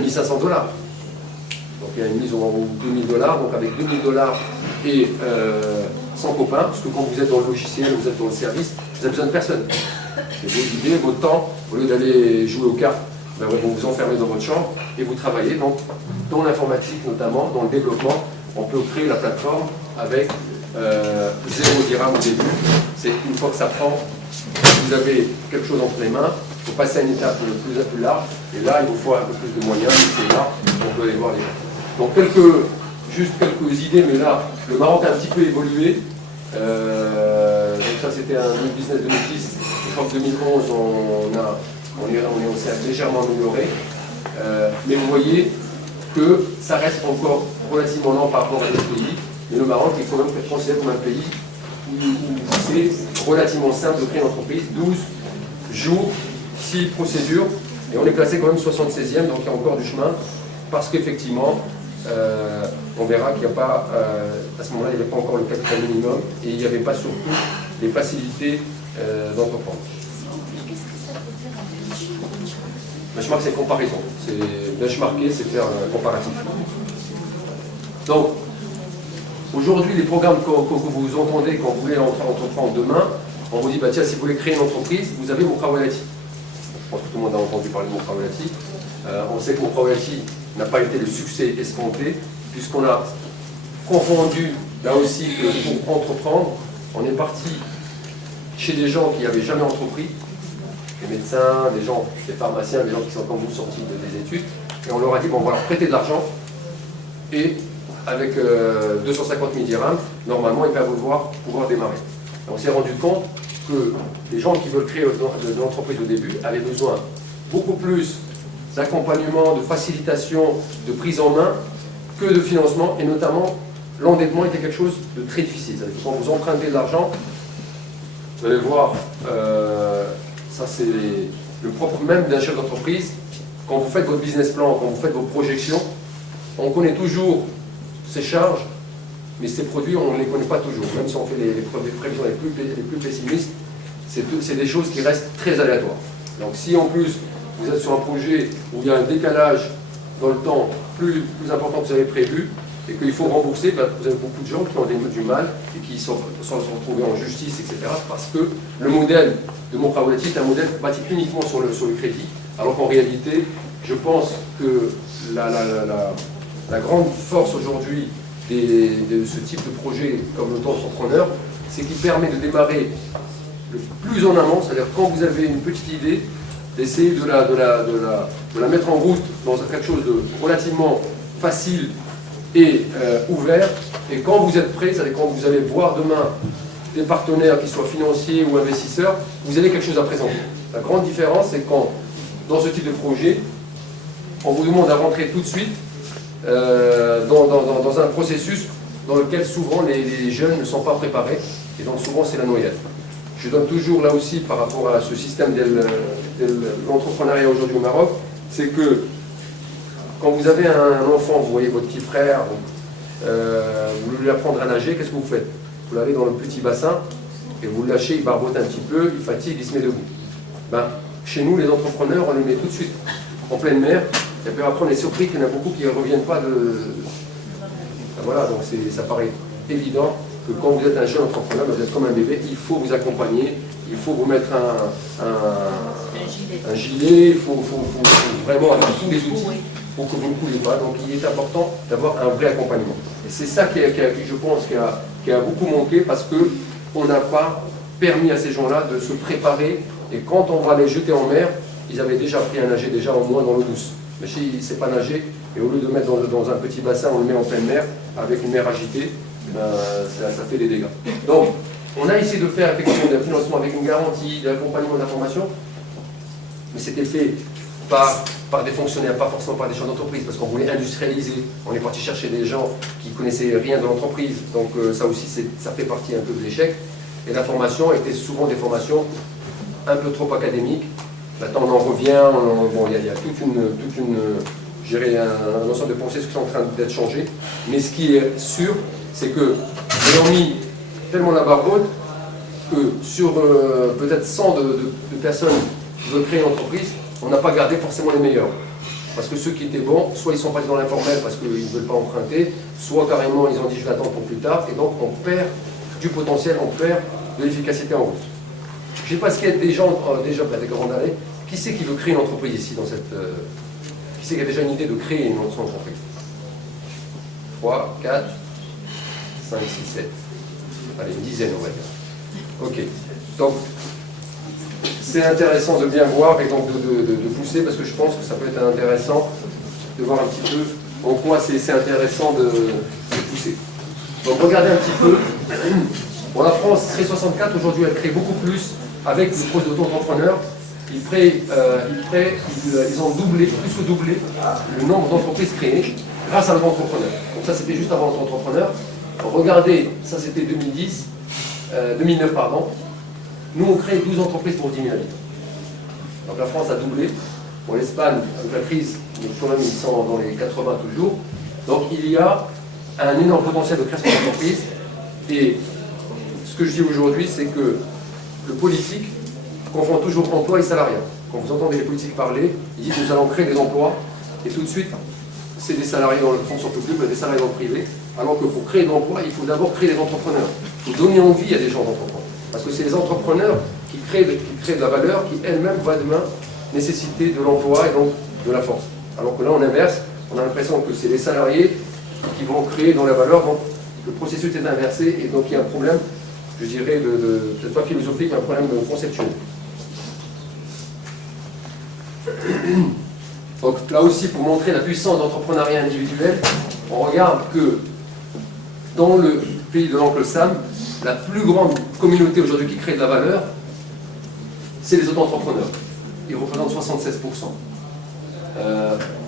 1500 $. Donc il y a une mise en 2000 $, donc avec 2000 $ et sans copain, parce que quand vous êtes dans le logiciel, vous êtes dans le service, vous n'avez besoin de personne. C'est vos idées, votre temps, au lieu d'aller jouer aux cartes, ben, vous vous enfermez dans votre chambre et vous travaillez. Donc dans l'informatique notamment, dans le développement, on peut créer la plateforme avec 0 dirham au début. C'est une fois que ça prend, vous avez quelque chose entre les mains, il faut passer à une étape plus large, et là il vous faut un peu plus de moyens, c'est là on peut aller voir les gens. Donc juste quelques idées, mais là le Maroc a un petit peu évolué. Donc ça c'était un business 2010, je crois que 2011 on s'est légèrement amélioré, mais vous voyez que ça reste encore relativement lent par rapport à d'autres pays, mais le Maroc est quand même considéré comme un pays où c'est relativement simple de créer une entreprise, 12 jours, 6 procédures, et on est classé quand même 76e, donc il y a encore du chemin, parce qu'effectivement, on verra qu'il n'y a pas, à ce moment-là, il n'y avait pas encore le capital minimum, et il n'y avait pas surtout les facilités d'entreprendre. Qu'est-ce que ça veut dire un benchmark? Benchmark, c'est comparaison. Benchmarker, c'est faire un comparatif. Donc, aujourd'hui, les programmes que vous entendez quand vous voulez entreprendre demain, on vous dit, bah, tiens, si vous voulez créer une entreprise, vous avez Mokrawalati. Je pense que tout le monde a entendu parler de Mokrawalati. On sait que Mokrawalati n'a pas été le succès escompté, puisqu'on a confondu, là aussi, que pour entreprendre, on est parti chez des gens qui n'avaient jamais entrepris, des médecins, des pharmaciens, des gens qui sont comme vous sortis des études, et on leur a dit, bon, on va leur prêter de l'argent, et avec 250 000 dirhams, normalement, ils peuvent pouvoir démarrer. Et on s'est rendu compte que les gens qui veulent créer une entreprise au début avaient besoin beaucoup plus d'accompagnement, de facilitation, de prise en main, que de financement, et notamment, l'endettement était quelque chose de très difficile. C'est-à-dire que quand vous empruntez de l'argent, vous allez voir, ça c'est le propre même d'un chef d'entreprise. Quand vous faites votre business plan, quand vous faites vos projections, on connaît toujours ces charges, mais ces produits, on ne les connaît pas toujours. Même si on fait les prévisions les plus pessimistes, c'est des choses qui restent très aléatoires. Donc si en plus vous êtes sur un projet où il y a un décalage dans le temps plus important que vous avez prévu, et qu'il faut rembourser, ben, vous avez beaucoup de gens qui ont du mal et qui sont retrouvés en justice, etc. Parce que le modèle de Mokrawalati est un modèle bâti uniquement sur le crédit, alors qu'en réalité, je pense que la grande force aujourd'hui de ce type de projet comme l'auto-entrepreneur, c'est qu'il permet de démarrer le plus en amont, c'est-à-dire quand vous avez une petite idée, d'essayer de la mettre en route dans quelque chose de relativement facile et ouvert. Et quand vous êtes prêt, c'est-à-dire quand vous allez voir demain des partenaires, qu'ils soient financiers ou investisseurs, vous avez quelque chose à présenter. La grande différence, c'est quand, dans ce type de projet, on vous demande à rentrer tout de suite dans un processus dans lequel souvent les jeunes ne sont pas préparés, et donc souvent c'est la noyade. Je donne toujours là aussi par rapport à ce système de l'entrepreneuriat aujourd'hui au Maroc, c'est que quand vous avez un enfant, vous voyez votre petit frère, vous lui apprendre à nager, qu'est-ce que vous faites? Vous l'avez dans le petit bassin et vous le lâchez, il barbote un petit peu, il fatigue, il se met debout. Ben, chez nous, les entrepreneurs, on les met tout de suite en pleine mer, et puis après on est surpris qu'il y en a beaucoup qui ne reviennent pas de... Ben voilà, donc ça paraît évident que quand vous êtes un jeune entrepreneur, vous êtes comme un bébé, il faut vous accompagner, il faut vous mettre un gilet, il faut vraiment avoir tous les outils pour que vous ne coulez pas. Donc il est important d'avoir un vrai accompagnement. Et c'est ça qui, je pense, qui a beaucoup manqué, parce qu'on n'a pas permis à ces gens-là de se préparer, et quand on va les jeter en mer, ils avaient déjà appris à nager, déjà au moins dans l'eau douce. Mais si il ne sait pas nager, et au lieu de mettre dans un petit bassin, on le met en pleine mer, avec une mer agitée, ben, ça fait des dégâts. Donc, on a essayé de faire effectivement des financements avec une garantie, de l'accompagnement de la formation, mais c'était fait par des fonctionnaires, pas forcément par des gens d'entreprise, parce qu'on voulait industrialiser. On est parti chercher des gens qui ne connaissaient rien de l'entreprise, donc ça aussi, ça fait partie un peu de l'échec. Et la formation était souvent des formations un peu trop académiques. Maintenant, on en revient, bon, il y a toute une je dirais, un ensemble de pensées qui sont en train d'être changées. Mais ce qui est sûr, c'est que nous avons mis tellement la barre haute que sur peut-être 100 de personnes qui veulent créer une entreprise, on n'a pas gardé forcément les meilleurs. Parce que ceux qui étaient bons, soit ils sont passés dans l'informel parce qu'ils ne veulent pas emprunter, soit carrément ils ont dit je vais attendre pour plus tard, et donc on perd du potentiel, on perd de l'efficacité en route. Je ne sais pas s'il y a des gens, déjà des grandes années, qui c'est qui veut créer une entreprise ici dans cette... qui c'est qui a déjà une idée de créer une entreprise? 3, 4, 5, 6, 7. Allez, une dizaine on va dire. Ok. Donc, c'est intéressant de bien voir et donc de pousser, parce que je pense que ça peut être intéressant de voir un petit peu en quoi c'est intéressant de pousser. Donc regardez un petit peu. Bon, la France, CREE 64, aujourd'hui, elle crée beaucoup plus avec le projet d'auto-entrepreneurs. Ils ont doublé, plus que doublé, le nombre d'entreprises créées grâce à l'entrepreneur. Donc ça, c'était juste avant l'entrepreneur. Regardez, ça c'était 2009, pardon. Nous, on crée 12 entreprises pour 10 000 habitants. Donc la France a doublé. Pour l'Espagne, avec la crise, mais quand même, ils sont dans les 80 toujours. Donc il y a un énorme potentiel de création d'entreprises. Et ce que je dis aujourd'hui, c'est que le politique confond toujours emploi et salariat. Quand vous entendez les politiques parler, ils disent nous allons créer des emplois, et tout de suite, c'est des salariés dans le fonction publique, des salariés dans le privé, alors que pour créer de l'emploi, il faut d'abord créer des entrepreneurs. Il faut donner envie à des gens d'entreprendre. Parce que c'est les entrepreneurs qui créent de la valeur, qui elles-mêmes vont demain nécessiter de l'emploi et donc de la force. Alors que là, on inverse, on a l'impression que c'est les salariés qui vont créer dans la valeur, donc le processus est inversé, et donc il y a un problème, je dirais, peut-être pas philosophique, mais un problème conceptuel. Donc là aussi, pour montrer la puissance d'entrepreneuriat individuel, on regarde que dans le pays de l'oncle Sam, la plus grande communauté aujourd'hui qui crée de la valeur, c'est les auto-entrepreneurs. Ils représentent 76%.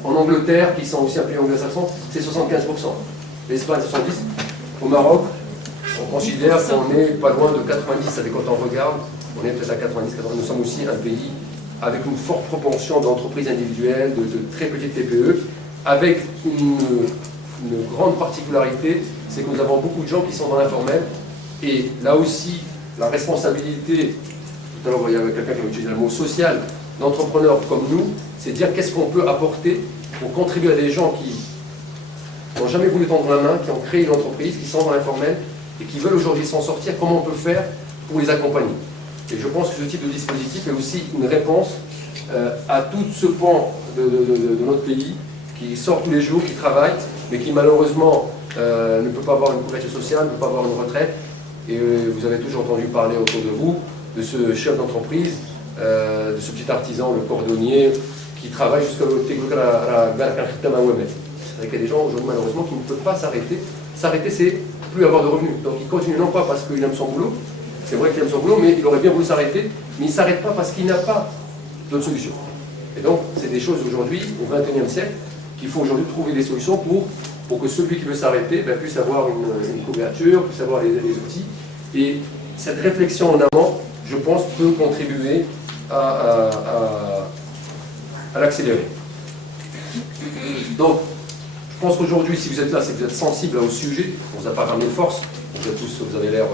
En Angleterre, qui sont aussi un pays anglo-saxon, c'est 75%. L'Espagne, 70%. Au Maroc, on considère qu'on est pas loin de 90%, ça fait quand on regarde, on est peut-être à 90-80%. Nous sommes aussi un pays avec une forte propension d'entreprises individuelles, de très petites TPE, avec une grande particularité, c'est que nous avons beaucoup de gens qui sont dans l'informel, et là aussi, la responsabilité, tout à l'heure il y avait quelqu'un qui a utilisé le mot social, d'entrepreneurs comme nous, c'est de dire qu'est-ce qu'on peut apporter pour contribuer à des gens qui n'ont jamais voulu tendre la main, qui ont créé une entreprise, qui sont dans l'informel, et qui veulent aujourd'hui s'en sortir, comment on peut faire pour les accompagner. Et je pense que ce type de dispositif est aussi une réponse à tout ce pan de notre pays qui sort tous les jours, qui travaille, mais qui malheureusement ne peut pas avoir une couverture sociale, ne peut pas avoir une retraite. Et vous avez toujours entendu parler autour de vous de ce chef d'entreprise de ce petit artisan, le cordonnier, qui travaille jusqu'à la c'est vrai qu'il y a des gens aujourd'hui malheureusement qui ne peuvent pas s'arrêter. S'arrêter, c'est plus avoir de revenus. Donc il continue non pas parce qu'il aime son boulot, c'est vrai qu'il aime son boulot, mais il aurait bien voulu s'arrêter, mais il ne s'arrête pas parce qu'il n'a pas d'autre solution. Et donc c'est des choses aujourd'hui, au XXIe siècle, qu'il faut aujourd'hui trouver des solutions pour que celui qui veut s'arrêter puisse avoir une couverture, puisse avoir les outils. Et cette réflexion en amont, je pense, peut contribuer à l'accélérer. Donc, je pense qu'aujourd'hui, si vous êtes là, c'est que vous êtes sensible au sujet. On ne vous a pas ramené de force. Vous avez l'air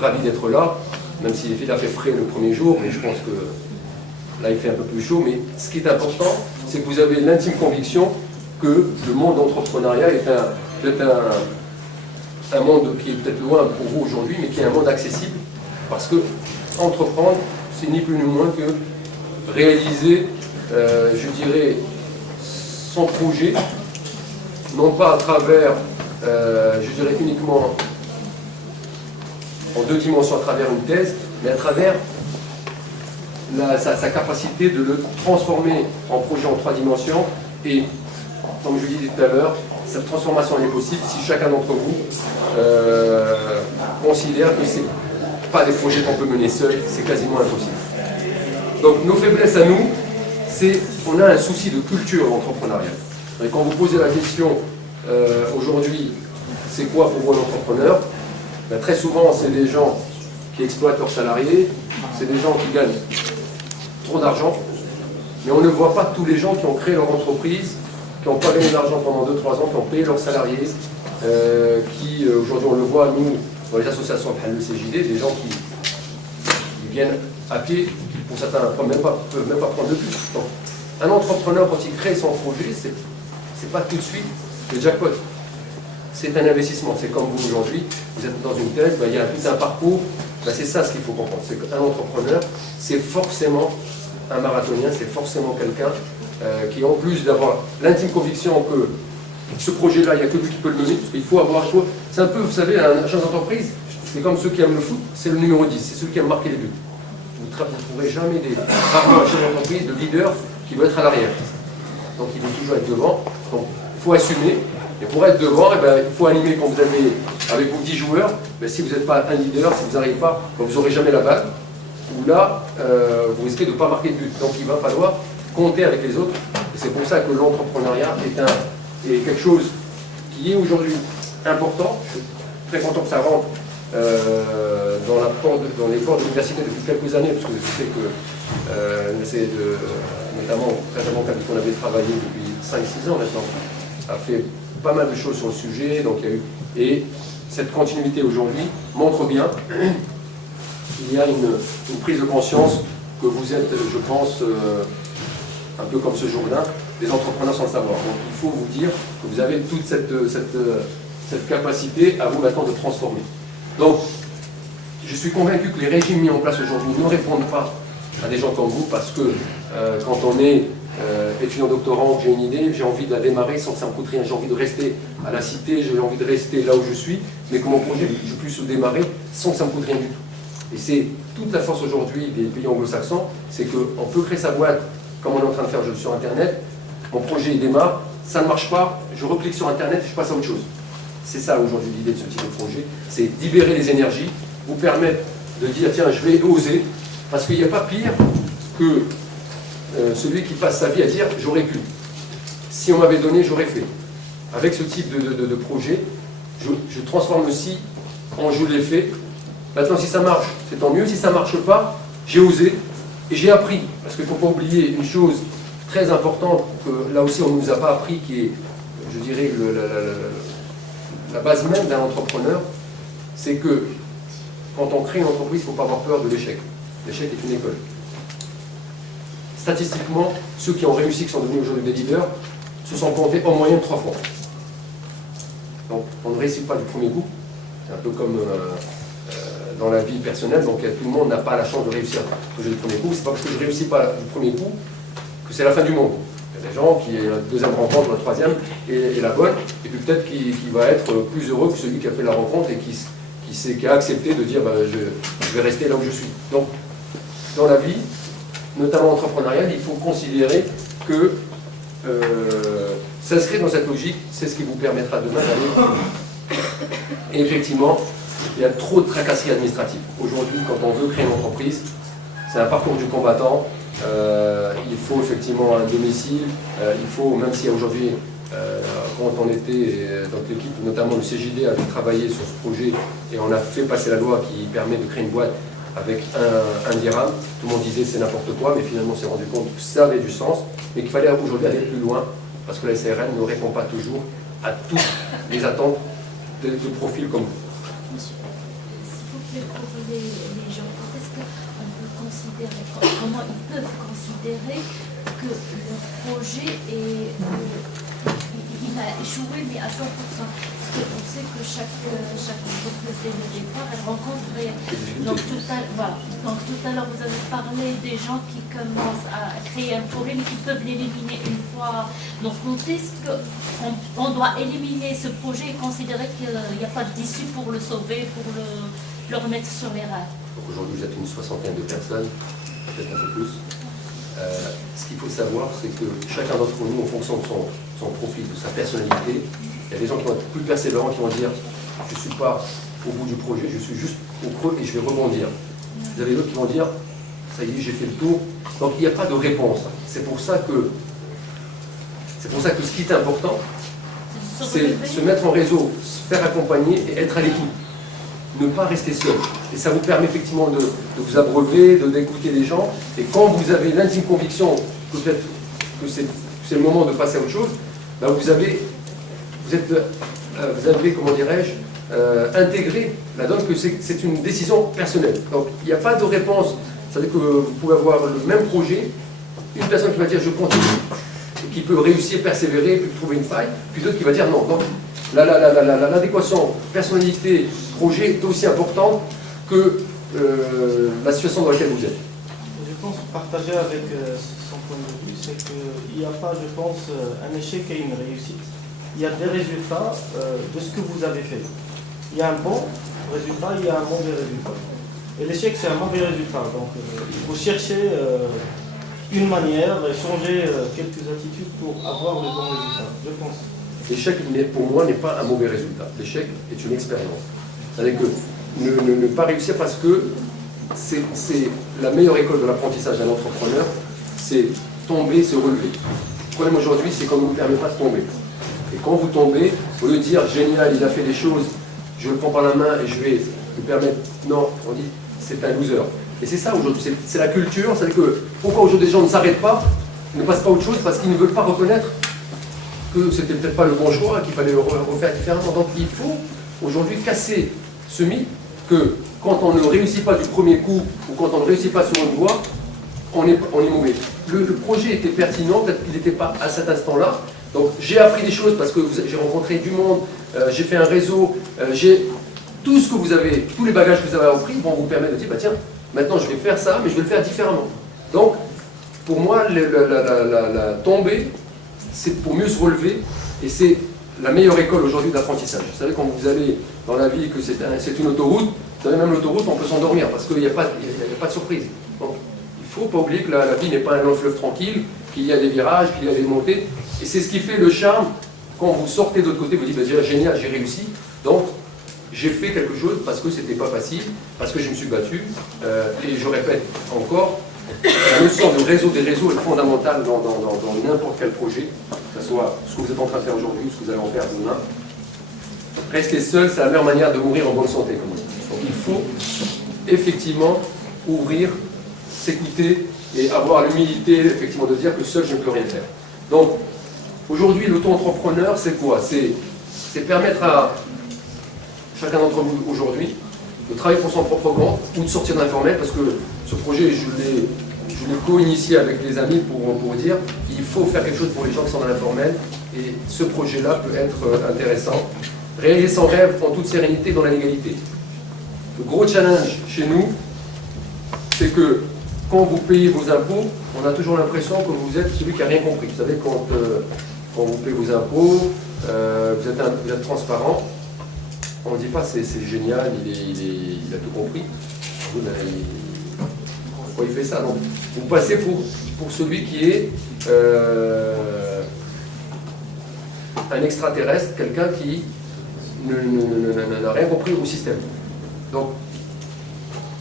ravis d'être là, même s'il a fait frais le premier jour, mais je pense que là, il fait un peu plus chaud. Mais ce qui est important, c'est que vous avez l'intime conviction que le monde d'entrepreneuriat est un monde qui est peut-être loin pour vous aujourd'hui, mais qui est un monde accessible. Parce que entreprendre, c'est ni plus ni moins que réaliser, je dirais, son projet, non pas à travers, je dirais uniquement en 2 dimensions, à travers une thèse, mais à travers sa capacité de le transformer en projet en 3 dimensions. Et comme je le disais tout à l'heure, cette transformation elle est possible si chacun d'entre vous considère que ce n'est pas des projets qu'on peut mener seul, c'est quasiment impossible. Donc nos faiblesses à nous, c'est qu'on a un souci de culture entrepreneuriale. Et quand vous posez la question aujourd'hui, c'est quoi pour vous un entrepreneur? Très souvent, c'est des gens qui exploitent leurs salariés, c'est des gens qui gagnent trop d'argent, mais on ne voit pas tous les gens qui ont créé leur entreprise, qui n'ont pas gagné d'argent pendant 2-3 ans, qui ont payé leurs salariés, qui aujourd'hui on le voit, nous, dans les associations, le CJD, des gens qui viennent à pied, qui pour certains ne peuvent même pas prendre de bus. Donc, un entrepreneur, quand il crée son projet, c'est pas tout de suite le jackpot. C'est un investissement. C'est comme vous aujourd'hui, vous êtes dans une thèse, il y a tout un parcours. C'est ça ce qu'il faut comprendre. C'est qu'un entrepreneur, c'est forcément un marathonien, c'est forcément quelqu'un qui, en plus d'avoir l'intime conviction que ce projet-là, il n'y a que lui qui peut le mener, parce qu'il faut avoir choix. C'est un peu, vous savez, un chef d'entreprise, c'est comme ceux qui aiment le foot, c'est le numéro 10, c'est celui qui aime marquer les buts. Vous ne trouverez jamais rarement un chef d'entreprise, de leader, qui veut être à l'arrière. Donc il veut toujours être devant. Donc il faut assumer. Et pour être devant, il faut animer quand vous avez avec vos 10 joueurs. Si vous n'êtes pas un leader, si vous n'arrivez pas, vous n'aurez jamais la balle. Ou là, vous risquez de ne pas marquer de but. Donc il va falloir compter avec les autres. Et c'est pour ça que l'entrepreneuriat est quelque chose qui est aujourd'hui important. Je suis très content que ça rentre dans les corps de l'université depuis quelques années, parce que je sais que notamment quand on avait travaillé depuis 5-6 ans maintenant, a fait pas mal de choses sur le sujet, donc il y a eu, et cette continuité aujourd'hui montre bien qu'il y a une prise de conscience que vous êtes, je pense, un peu comme ce Jourdain, des entrepreneurs sans le savoir. Donc il faut vous dire que vous avez toute cette capacité à vous maintenant de transformer. Donc je suis convaincu que les régimes mis en place aujourd'hui ne répondent pas à des gens comme vous, parce que quand on est étudiant doctorant, que j'ai une idée, j'ai envie de la démarrer sans que ça me coûte rien, j'ai envie de rester à la cité, j'ai envie de rester là où je suis, mais que mon projet, je puisse le démarrer sans que ça me coûte rien du tout. Et c'est toute la force aujourd'hui des pays anglo-saxons, c'est qu'on peut créer sa boîte comme on est en train de faire sur Internet, mon projet il démarre, ça ne marche pas, je reclique sur Internet et je passe à autre chose. C'est ça aujourd'hui l'idée de ce type de projet, c'est libérer les énergies, vous permettre de dire tiens je vais oser, parce qu'il n'y a pas pire que celui qui passe sa vie à dire j'aurais pu. Si on m'avait donné, j'aurais fait. Avec ce type de projet, je transforme aussi en je l'ai fait. Maintenant, si ça marche, c'est tant mieux. Si ça ne marche pas, j'ai osé et j'ai appris. Parce qu'il ne faut pas oublier une chose très importante que là aussi on ne nous a pas appris, qui est, je dirais, la base même d'un entrepreneur, c'est que quand on crée une entreprise, il ne faut pas avoir peur de l'échec. L'échec est une école. Statistiquement, ceux qui ont réussi, qui sont devenus aujourd'hui des leaders, se sont plantés en moyenne 3 fois. Donc on ne réussit pas du premier coup. C'est un peu comme dans la vie personnelle, donc tout le monde n'a pas la chance de réussir toujours du premier coup. C'est pas parce que je ne réussis pas du premier coup que c'est la fin du monde. Il y a des gens qui, la deuxième rencontre, la troisième est la bonne, et puis peut-être qui va être plus heureux que celui qui a fait la rencontre et qui a accepté de dire je vais rester là où je suis. Donc dans la vie, notamment entrepreneuriale, il faut considérer que s'inscrire dans cette logique, c'est ce qui vous permettra demain d'aller plus vite. Et effectivement, il y a trop de tracasseries administratives. Aujourd'hui, quand on veut créer une entreprise, c'est un parcours du combattant. Il faut effectivement un domicile. Il faut, même si aujourd'hui, quand on était dans l'équipe, notamment le CJD avait travaillé sur ce projet et on a fait passer la loi qui permet de créer une boîte avec un dirham. Tout le monde disait c'est n'importe quoi, mais finalement on s'est rendu compte que ça avait du sens, mais qu'il fallait aujourd'hui aller plus loin, parce que la SARL ne répond pas toujours à toutes les attentes de profils comme vous. Monsieur, s'il vous plaît, pour les gens, est-ce qu'on peut considérer, comment ils peuvent considérer que le projet il a échoué, mais à 100%? Parce qu'on sait que chaque entreprise dès le départ, elle rencontre donc tout à l'heure, vous avez parlé des gens qui commencent à créer un projet, mais qui peuvent l'éliminer une fois. Donc, est-ce qu'on doit éliminer ce projet et considérer qu'il n'y a pas d'issue pour le sauver, pour le remettre sur les rails? Aujourd'hui, vous êtes une soixantaine de personnes, peut-être un peu plus. Ce qu'il faut savoir, c'est que chacun d'entre nous, en fonction de son profil, de sa personnalité, il y a des gens qui vont être plus persévérants, qui vont dire « je ne suis pas au bout du projet, je suis juste au creux et je vais rebondir ». Vous avez d'autres qui vont dire « ça y est, j'ai fait le tour ». Donc il n'y a pas de réponse. C'est pour ça que ce qui est important, c'est se mettre en réseau, se faire accompagner et être à l'écoute. Ne pas rester seul. Et ça vous permet effectivement de vous abreuver, d'écouter les gens. Et quand vous avez l'intime conviction peut-être que c'est le moment de passer à autre chose, ben vous avez, comment dirais-je, intégré la donne que c'est une décision personnelle. Donc il n'y a pas de réponse. C'est-à-dire que vous pouvez avoir le même projet, une personne qui va dire je continue, et qui peut réussir, persévérer, puis trouver une faille, puis d'autres qui va dire non. Donc l'adéquation personnalité projet est aussi importante que la situation dans laquelle vous êtes. Je pense partager avec son point de vue, c'est qu'il n'y a pas, je pense, un échec et une réussite. Il y a des résultats de ce que vous avez fait. Il y a un bon résultat, il y a un mauvais résultat. Et l'échec, c'est un mauvais résultat. Donc, il faut chercher une manière, changer quelques attitudes pour avoir le bon résultat, je pense. L'échec, pour moi, n'est pas un mauvais résultat. L'échec est une expérience. C'est-à-dire que ne pas réussir parce que c'est la meilleure école de l'apprentissage d'un entrepreneur, c'est tomber, se relever. Le problème aujourd'hui, c'est qu'on ne vous permet pas de tomber. Et quand vous tombez, au lieu de dire génial, il a fait des choses, je le prends par la main et je vais lui permettre. Non, on dit c'est un loser. Et c'est ça aujourd'hui, c'est la culture. C'est-à-dire que pourquoi aujourd'hui les gens ne s'arrêtent pas, ne passent pas à autre chose, parce qu'ils ne veulent pas reconnaître que c'était peut-être pas le bon choix, qu'il fallait le refaire différemment. Donc il faut aujourd'hui casser ce mythe que quand on ne réussit pas du premier coup ou quand on ne réussit pas sur une voie, on est mauvais. Le projet était pertinent, peut-être qu'il n'était pas à cet instant-là. Donc j'ai appris des choses parce que j'ai rencontré du monde, j'ai fait un réseau, j'ai tout ce que vous avez, tous les bagages que vous avez appris vont vous permettre de dire bah tiens, maintenant je vais faire ça, mais je vais le faire différemment. Donc pour moi, la tombée, c'est pour mieux se relever et c'est la meilleure école aujourd'hui d'apprentissage. Vous savez, quand vous allez dans la vie, que c'est une autoroute, vous savez, même l'autoroute, on peut s'endormir parce qu'il n'y a pas de surprise. Donc, il ne faut pas oublier que la vie n'est pas un long fleuve tranquille, qu'il y a des virages, qu'il y a des montées. Et c'est ce qui fait le charme. Quand vous sortez de l'autre côté, vous dites, bah, génial, j'ai réussi. Donc, j'ai fait quelque chose parce que c'était pas facile, parce que je me suis battu. Et je répète encore, la notion de réseau des réseaux est fondamentale dans n'importe quel projet, que ce soit ce que vous êtes en train de faire aujourd'hui, ce que vous allez en faire demain. Rester seul, c'est la meilleure manière de mourir en bonne santé. Comme on dit. Donc il faut effectivement ouvrir, s'écouter et avoir l'humilité effectivement de dire que seul je ne peux rien faire. Donc aujourd'hui l'auto-entrepreneur c'est quoi? C'est permettre à chacun d'entre vous aujourd'hui de travailler pour son propre compte ou de sortir de l'informel, parce que ce projet je l'ai co-initié avec des amis pour dire qu'il faut faire quelque chose pour les gens qui sont dans l'informel et ce projet-là peut être intéressant. Réaliser son rêve en toute sérénité dans la légalité. Le gros challenge chez nous, c'est que quand vous payez vos impôts, on a toujours l'impression que vous êtes celui qui n'a rien compris. Vous savez, quand vous payez vos impôts, vous êtes transparent, on ne dit pas c'est génial, il a tout compris. quand il fait ça. Donc, vous passez pour celui qui est un extraterrestre, quelqu'un qui n'a rien compris au système. Donc,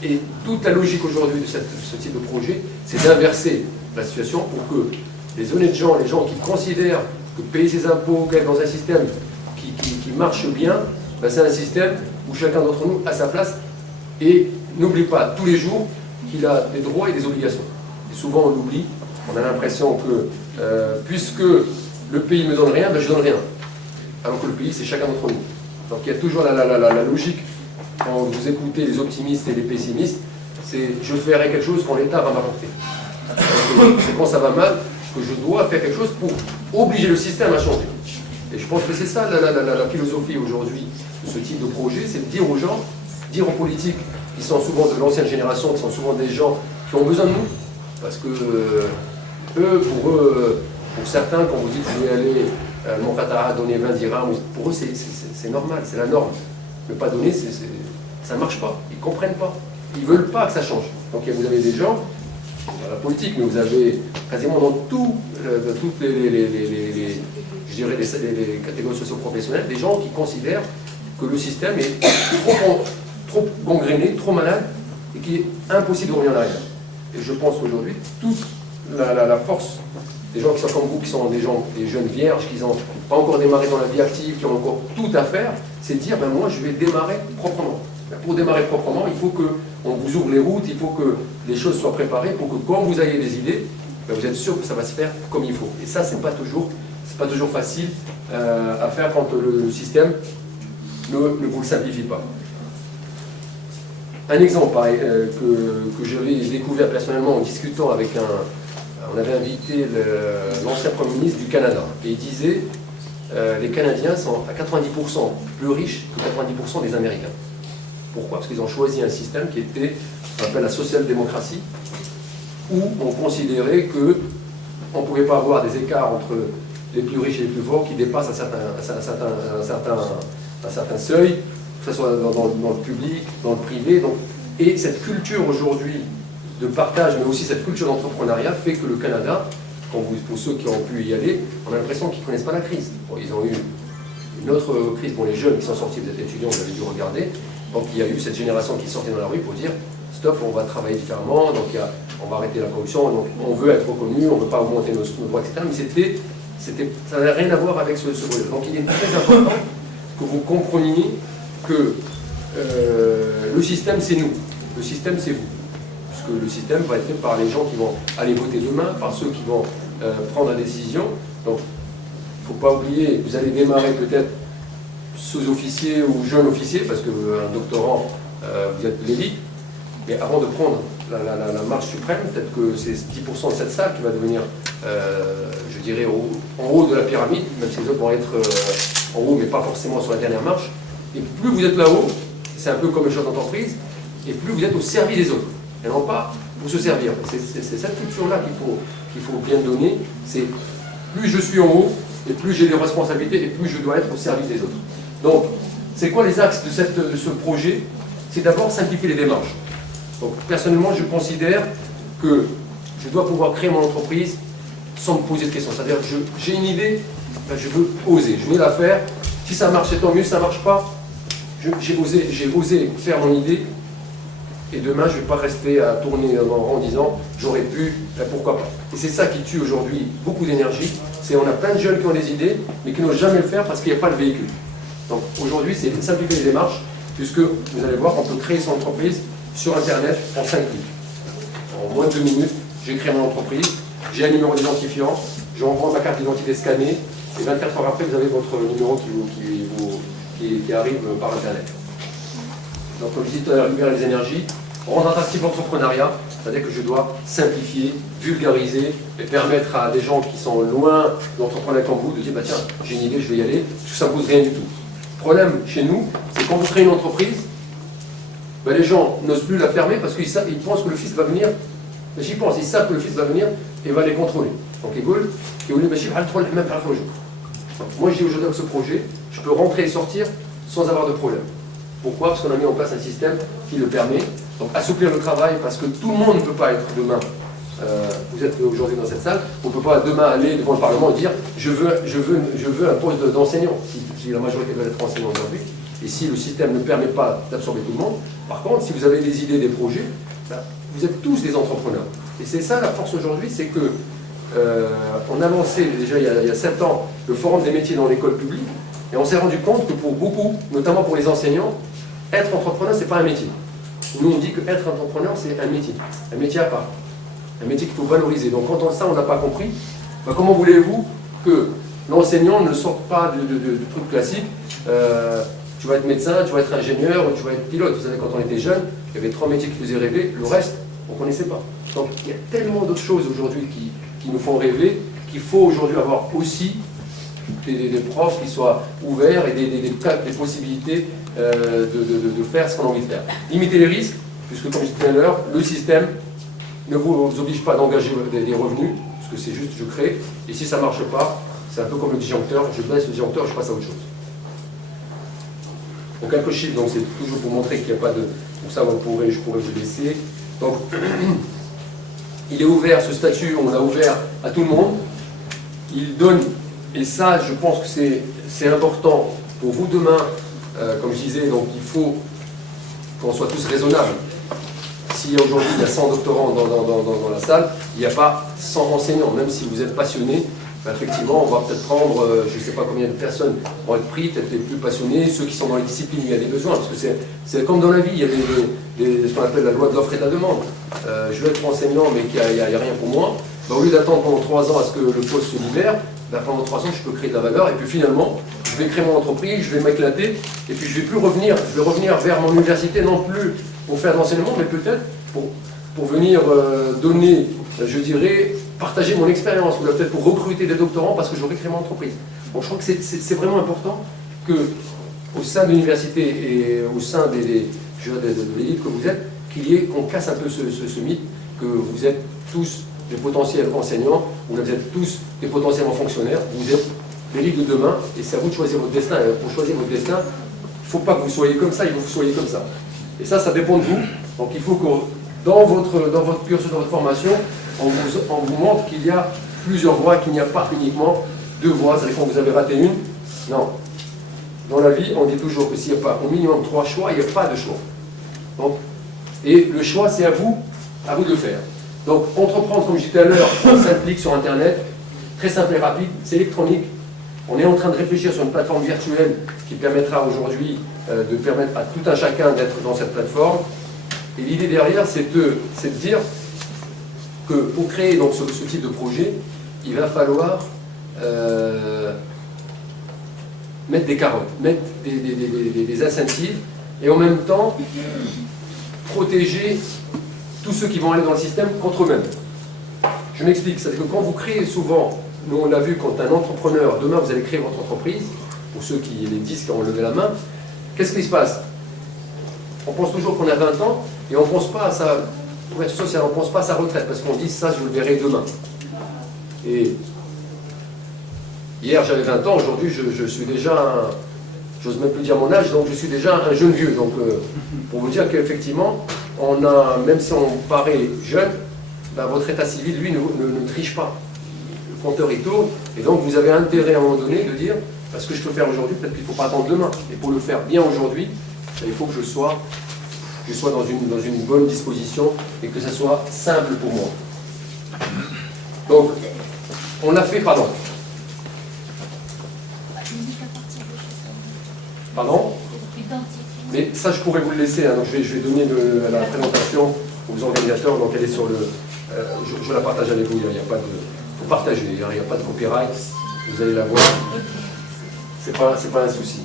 et toute la logique aujourd'hui de ce type de projet, c'est d'inverser la situation pour que les honnêtes gens, les gens qui considèrent que payer ses impôts, qu'être dans un système qui marche bien, ben c'est un système où chacun d'entre nous a sa place et n'oublie pas tous les jours qu'il a des droits et des obligations. Et souvent on l'oublie, on a l'impression que puisque le pays ne me donne rien, ben je donne rien. Alors que le pays c'est chacun d'entre nous. Donc il y a toujours la logique, quand vous écoutez les optimistes et les pessimistes, c'est je ferai quelque chose quand l'État va m'apporter. C'est quand ça va mal que je dois faire quelque chose pour obliger le système à changer. Et je pense que c'est ça la philosophie aujourd'hui de ce type de projet, c'est de dire aux gens, dire aux politiques qui sont souvent de l'ancienne génération, qui sont souvent des gens qui ont besoin de nous, parce que pour certains, quand vous dites que vous voulez aller mon Qatar donner 20 dirhams, pour eux c'est normal, c'est la norme. Ne pas donner, ça ne marche pas, ils ne comprennent pas, ils ne veulent pas que ça change. Donc vous avez des gens, dans la politique, mais vous avez quasiment dans toutes les catégories socio-professionnelles, des gens qui considèrent que le système est trop gangréné, trop malade, et qu'il est impossible de revenir en arrière. Et je pense qu'aujourd'hui, toute la force des gens qui sont comme vous, qui sont des jeunes vierges, qui n'ont pas encore démarré dans la vie active, qui ont encore tout à faire, c'est de dire, ben moi je vais démarrer proprement. Ben pour démarrer proprement, il faut qu'on vous ouvre les routes, il faut que les choses soient préparées pour que quand vous ayez des idées, ben vous êtes sûr que ça va se faire comme il faut. Et ça, c'est pas toujours facile à faire quand le système ne vous le simplifie pas. Un exemple pareil, que j'avais découvert personnellement en discutant avec on avait invité l'ancien Premier ministre du Canada, et il disait les Canadiens sont à 90% plus riches que 90% des Américains. Pourquoi? Parce qu'ils ont choisi un système qui était, ce qu'on appelle la social-démocratie, où on considérait qu'on ne pouvait pas avoir des écarts entre les plus riches et les plus forts qui dépassent un certain seuil, que ce soit dans le public, dans le privé. Donc, et cette culture aujourd'hui de partage, mais aussi cette culture d'entrepreneuriat fait que le Canada, pour ceux qui ont pu y aller, on a l'impression qu'ils ne connaissent pas la crise. Bon, ils ont eu une autre crise pour les jeunes qui sont sortis, vous êtes étudiants, vous avez dû regarder. Donc il y a eu cette génération qui sortait dans la rue pour dire stop, on va travailler différemment, donc on va arrêter la corruption, donc on veut être reconnu, on ne veut pas augmenter nos droits, etc. Mais ça n'avait rien à voir avec ce projet. Donc il est très important que vous compreniez que le système c'est nous, le système c'est vous. Puisque le système va être fait par les gens qui vont aller voter demain, par ceux qui vont prendre la décision. Donc il ne faut pas oublier, vous allez démarrer peut-être sous-officier ou jeune officier, parce qu'un doctorant, vous êtes l'élite, mais avant de prendre la marche suprême, peut-être que c'est 10% de cette salle qui va devenir, je dirais, en haut de la pyramide, même si les autres vont être en haut, mais pas forcément sur la dernière marche. Et plus vous êtes là-haut, c'est un peu comme le chef d'entreprise, et plus vous êtes au service des autres, et non pas pour se servir. C'est cette culture-là qu'il faut bien donner, c'est plus je suis en haut, et plus j'ai des responsabilités, et plus je dois être au service des autres. Donc, c'est quoi les axes de ce projet? C'est d'abord simplifier les démarches. Donc, personnellement, je considère que je dois pouvoir créer mon entreprise sans me poser de questions. C'est-à-dire, j'ai une idée, ben, je veux oser, je vais la faire. Si ça marche, c'est tant mieux. Si ça ne marche pas, j'ai osé faire mon idée. Et demain, je ne vais pas rester à tourner en rond en disant j'aurais pu, ben, pourquoi pas. Et c'est ça qui tue aujourd'hui beaucoup d'énergie. C'est on a plein de jeunes qui ont des idées, mais qui n'osent jamais le faire parce qu'il n'y a pas de véhicule. Donc aujourd'hui, c'est simplifier les démarches, puisque vous allez voir, on peut créer son entreprise sur Internet en 5 minutes. En moins de 2 minutes, j'ai créé mon entreprise, j'ai un numéro d'identifiant, j'envoie ma carte d'identité scannée, et 24 heures après, vous avez votre numéro qui arrive par Internet. Donc comme je dis tout à l'heure, libérer les énergies, rendre attractif l'entrepreneuriat, c'est-à-dire que je dois simplifier, vulgariser et permettre à des gens qui sont loin d'entrepreneuriat comme vous de dire bah tiens, j'ai une idée, je vais y aller, ça ne pose rien du tout. Le problème chez nous, c'est quand vous créez une entreprise, ben les gens n'osent plus la fermer parce qu'ils pensent que le fils va venir, mais j'y pense, ils savent que le fils va venir et va les contrôler. Donc ils veulent, moi je dis aujourd'hui avec ce projet, je peux rentrer et sortir sans avoir de problème. Pourquoi? Parce qu'on a mis en place un système qui le permet, Donc assouplir le travail, parce que tout le monde ne peut pas être demain. Vous êtes aujourd'hui dans cette salle, on ne peut pas demain aller devant le Parlement et dire je veux un poste d'enseignant, si la majorité doit être enseignant aujourd'hui, et si le système ne permet pas d'absorber tout le monde. Par contre, si vous avez des idées, des projets, ben, vous êtes tous des entrepreneurs. Et c'est ça la force aujourd'hui, c'est que on a lancé déjà il y a 7 ans le forum des métiers dans l'école publique, et on s'est rendu compte que pour beaucoup, notamment pour les enseignants, être entrepreneur, c'est pas un métier. Nous, on dit que être entrepreneur, c'est un métier à part. Un métier qu'il faut valoriser. Donc quand ça, on n'a pas compris, ben, comment voulez-vous que l'enseignant ne sorte pas du truc classique tu vas être médecin, tu vas être ingénieur, ou tu vas être pilote. Vous savez, quand on était jeune, il y avait 3 métiers qui faisaient rêver, le reste, on ne connaissait pas. Donc il y a tellement d'autres choses aujourd'hui qui nous font rêver, qu'il faut aujourd'hui avoir aussi des profs qui soient ouverts et des possibilités de faire ce qu'on a envie de faire. Limiter les risques, puisque comme je disais tout à l'heure, le système ne vous oblige pas d'engager des revenus, parce que c'est juste je crée, et si ça ne marche pas, c'est un peu comme le disjoncteur, je baisse le disjoncteur, je passe à autre chose. Donc quelques chiffres, donc c'est toujours pour montrer qu'il n'y a pas de... Pour ça, je pourrais vous laisser. Donc, il est ouvert, ce statut, on l'a ouvert à tout le monde. Il donne, et ça, je pense que c'est important pour vous demain, comme je disais, donc il faut qu'on soit tous raisonnables. Si aujourd'hui il y a 100 doctorants dans la salle, il n'y a pas 100 enseignants, même si vous êtes passionné. Ben effectivement, on va peut-être prendre, je ne sais pas combien de personnes vont être pris, peut-être les plus passionnés, ceux qui sont dans les disciplines où il y a des besoins, parce que c'est comme dans la vie, il y a ce qu'on appelle la loi de l'offre et de la demande. Je veux être enseignant, mais qu'il n'y a rien pour moi. Ben, au lieu d'attendre pendant 3 ans à ce que le poste se libère, ben, pendant 3 ans, je peux créer de la valeur, et puis finalement, je vais créer mon entreprise, je vais m'éclater, et puis je vais plus revenir, je vais revenir vers mon université, non plus pour faire de l'enseignement, mais peut-être pour venir donner, je dirais, partager mon expérience, ou peut-être pour recruter des doctorants parce que j'aurais créé mon entreprise. Donc je crois que c'est vraiment important qu'au sein de l'université et au sein de l'élite que vous êtes, qu'on casse un peu ce mythe que vous êtes tous des potentiels enseignants, ou vous êtes tous des potentiellement fonctionnaires, vous êtes l'élite de demain, et c'est à vous de choisir votre destin. Et pour choisir votre destin, il ne faut pas que vous soyez comme ça, il faut que vous soyez comme ça. Et ça dépend de vous. Donc il faut que dans votre cursus, dans votre formation, on vous montre qu'il y a plusieurs voies, qu'il n'y a pas uniquement 2 voies. C'est-à-dire quand vous avez raté une, non. Dans la vie, on dit toujours que s'il n'y a pas au minimum 3 choix, il n'y a pas de choix. Donc, et le choix, c'est à vous de le faire. Donc, entreprendre, comme je disais tout à l'heure, on s'implique sur Internet, très simple et rapide, c'est électronique. On est en train de réfléchir sur une plateforme virtuelle qui permettra aujourd'hui de permettre à tout un chacun d'être dans cette plateforme. Et l'idée derrière, c'est de dire que pour créer donc, ce type de projet, il va falloir mettre des carottes, mettre des incentives, et en même temps protéger tous ceux qui vont aller dans le système contre eux-mêmes. Je m'explique, c'est-à-dire que quand vous créez souvent, nous on l'a vu quand un entrepreneur, demain vous allez créer votre entreprise, pour ceux qui les 10 qui ont levé la main, qu'est-ce qui se passe? On pense toujours qu'on a 20 ans, et on ne pense pas à sa couverture sociale, on ne pense pas à sa retraite, parce qu'on dit ça, je le verrai demain. Et hier j'avais 20 ans, aujourd'hui je suis déjà, j'ose même plus dire mon âge, donc je suis déjà un jeune vieux. Donc pour vous dire qu'effectivement, on a, même si on paraît jeune, ben, votre état civil, lui, ne triche pas. Le compteur il tourne, et donc vous avez intérêt à un moment donné de dire, ce que je peux faire aujourd'hui, peut-être qu'il ne faut pas attendre demain. Et pour le faire bien aujourd'hui, il faut que je sois dans une bonne disposition et que ça soit simple pour moi. Donc, on a fait, pardon. Pardon? Mais ça, je pourrais vous le laisser. Hein, donc je vais donner la présentation aux organisateurs. Donc, elle est sur le... je la partage avec vous. Il n'y a pas de... Il faut partager. Il n'y a pas de copyright. Vous allez la voir. C'est pas un souci.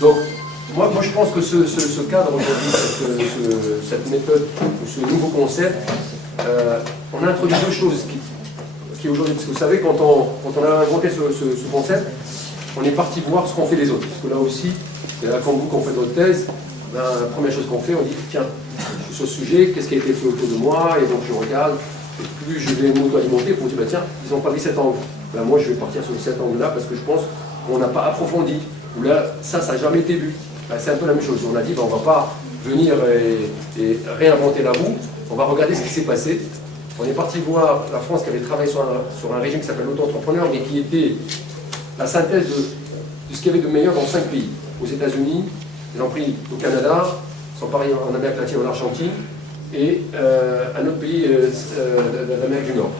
Donc, moi, je pense que ce cadre aujourd'hui, cette méthode, ce nouveau concept, on a introduit 2 choses qui aujourd'hui, parce que vous savez, quand on a inventé ce concept, on est parti voir ce qu'ont fait les autres. Parce que là aussi, c'est là comme vous qu'on fait notre thèse, ben, la première chose qu'on fait, on dit, tiens, je suis sur ce sujet, qu'est-ce qui a été fait autour de moi, et donc je regarde, et plus je vais m'auto-alimenter pour dire, ben, tiens, ils n'ont pas vu cet angle. Ben, moi, je vais partir sur cet angle-là, parce que je pense qu'on n'a pas approfondi. Ou là, ça n'a jamais été vu. Ben, c'est un peu la même chose. On a dit, ben, on ne va pas venir et réinventer la roue. On va regarder ce qui s'est passé. On est parti voir la France qui avait travaillé sur un régime qui s'appelle l'auto-entrepreneur, mais qui était la synthèse de ce qu'il y avait de meilleur dans 5 pays. Aux États-Unis, ils ont pris au Canada, ils sont pareils en Amérique latine, en Argentine, et un autre pays d'Amérique du Nord.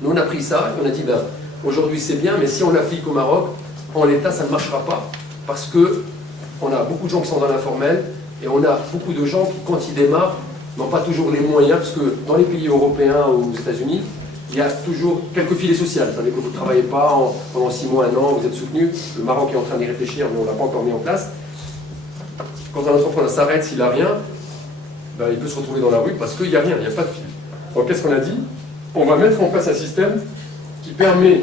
Nous, on a pris ça et on a dit, ben, aujourd'hui c'est bien, mais si on l'applique au Maroc, en l'état, ça ne marchera pas, parce qu'on a beaucoup de gens qui sont dans l'informel, et on a beaucoup de gens qui, quand ils démarrent, n'ont pas toujours les moyens, parce que dans les pays européens ou aux États-Unis, il y a toujours quelques filets sociaux. Vous savez que vous ne travaillez pas pendant 6 mois, 1 an, vous êtes soutenu. Le Maroc est en train d'y réfléchir, mais on ne l'a pas encore mis en place. Quand un entrepreneur s'arrête, s'il n'a rien, ben, il peut se retrouver dans la rue parce qu'il n'y a rien, il n'y a pas de fil. Donc qu'est-ce qu'on a dit? On va mettre en place un système qui permet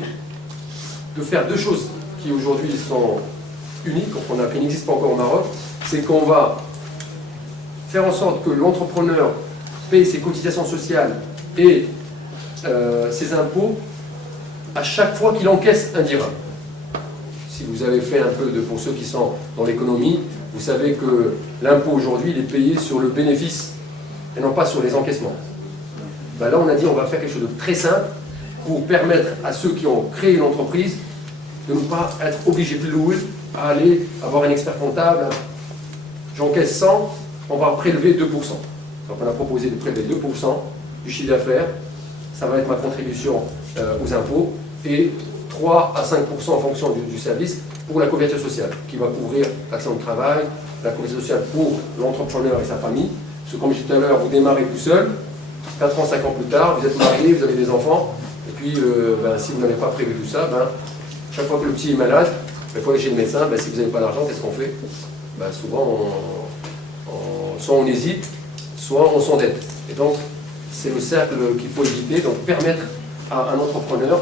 de faire 2 choses qui aujourd'hui sont uniques, qui n'existent pas encore au Maroc. C'est qu'on va faire en sorte que l'entrepreneur paye ses cotisations sociales et ses impôts à chaque fois qu'il encaisse un dirham. Si vous avez fait un peu pour ceux qui sont dans l'économie, vous savez que l'impôt aujourd'hui il est payé sur le bénéfice et non pas sur les encaissements. Ben là on a dit on va faire quelque chose de très simple pour permettre à ceux qui ont créé une entreprise de ne pas être obligés plus lourds à aller avoir un expert comptable. J'encaisse 100, on va prélever 2%. Donc on a proposé de prélever 2% du chiffre d'affaires. Ça va être ma contribution aux impôts, et 3 à 5% en fonction du service pour la couverture sociale, qui va couvrir l'accident de travail, la couverture sociale pour l'entrepreneur et sa famille. Parce que comme je disais tout à l'heure, vous démarrez tout seul, 4 ans, 5 ans plus tard, vous êtes marié, vous avez des enfants, et puis si vous n'avez pas prévu tout ça, chaque fois que le petit est malade, il faut aller chez le médecin, si vous n'avez pas d'argent, qu'est-ce qu'on fait? Souvent, soit on hésite, soit on s'endette. Et donc, c'est le cercle qu'il faut éviter, donc permettre à un entrepreneur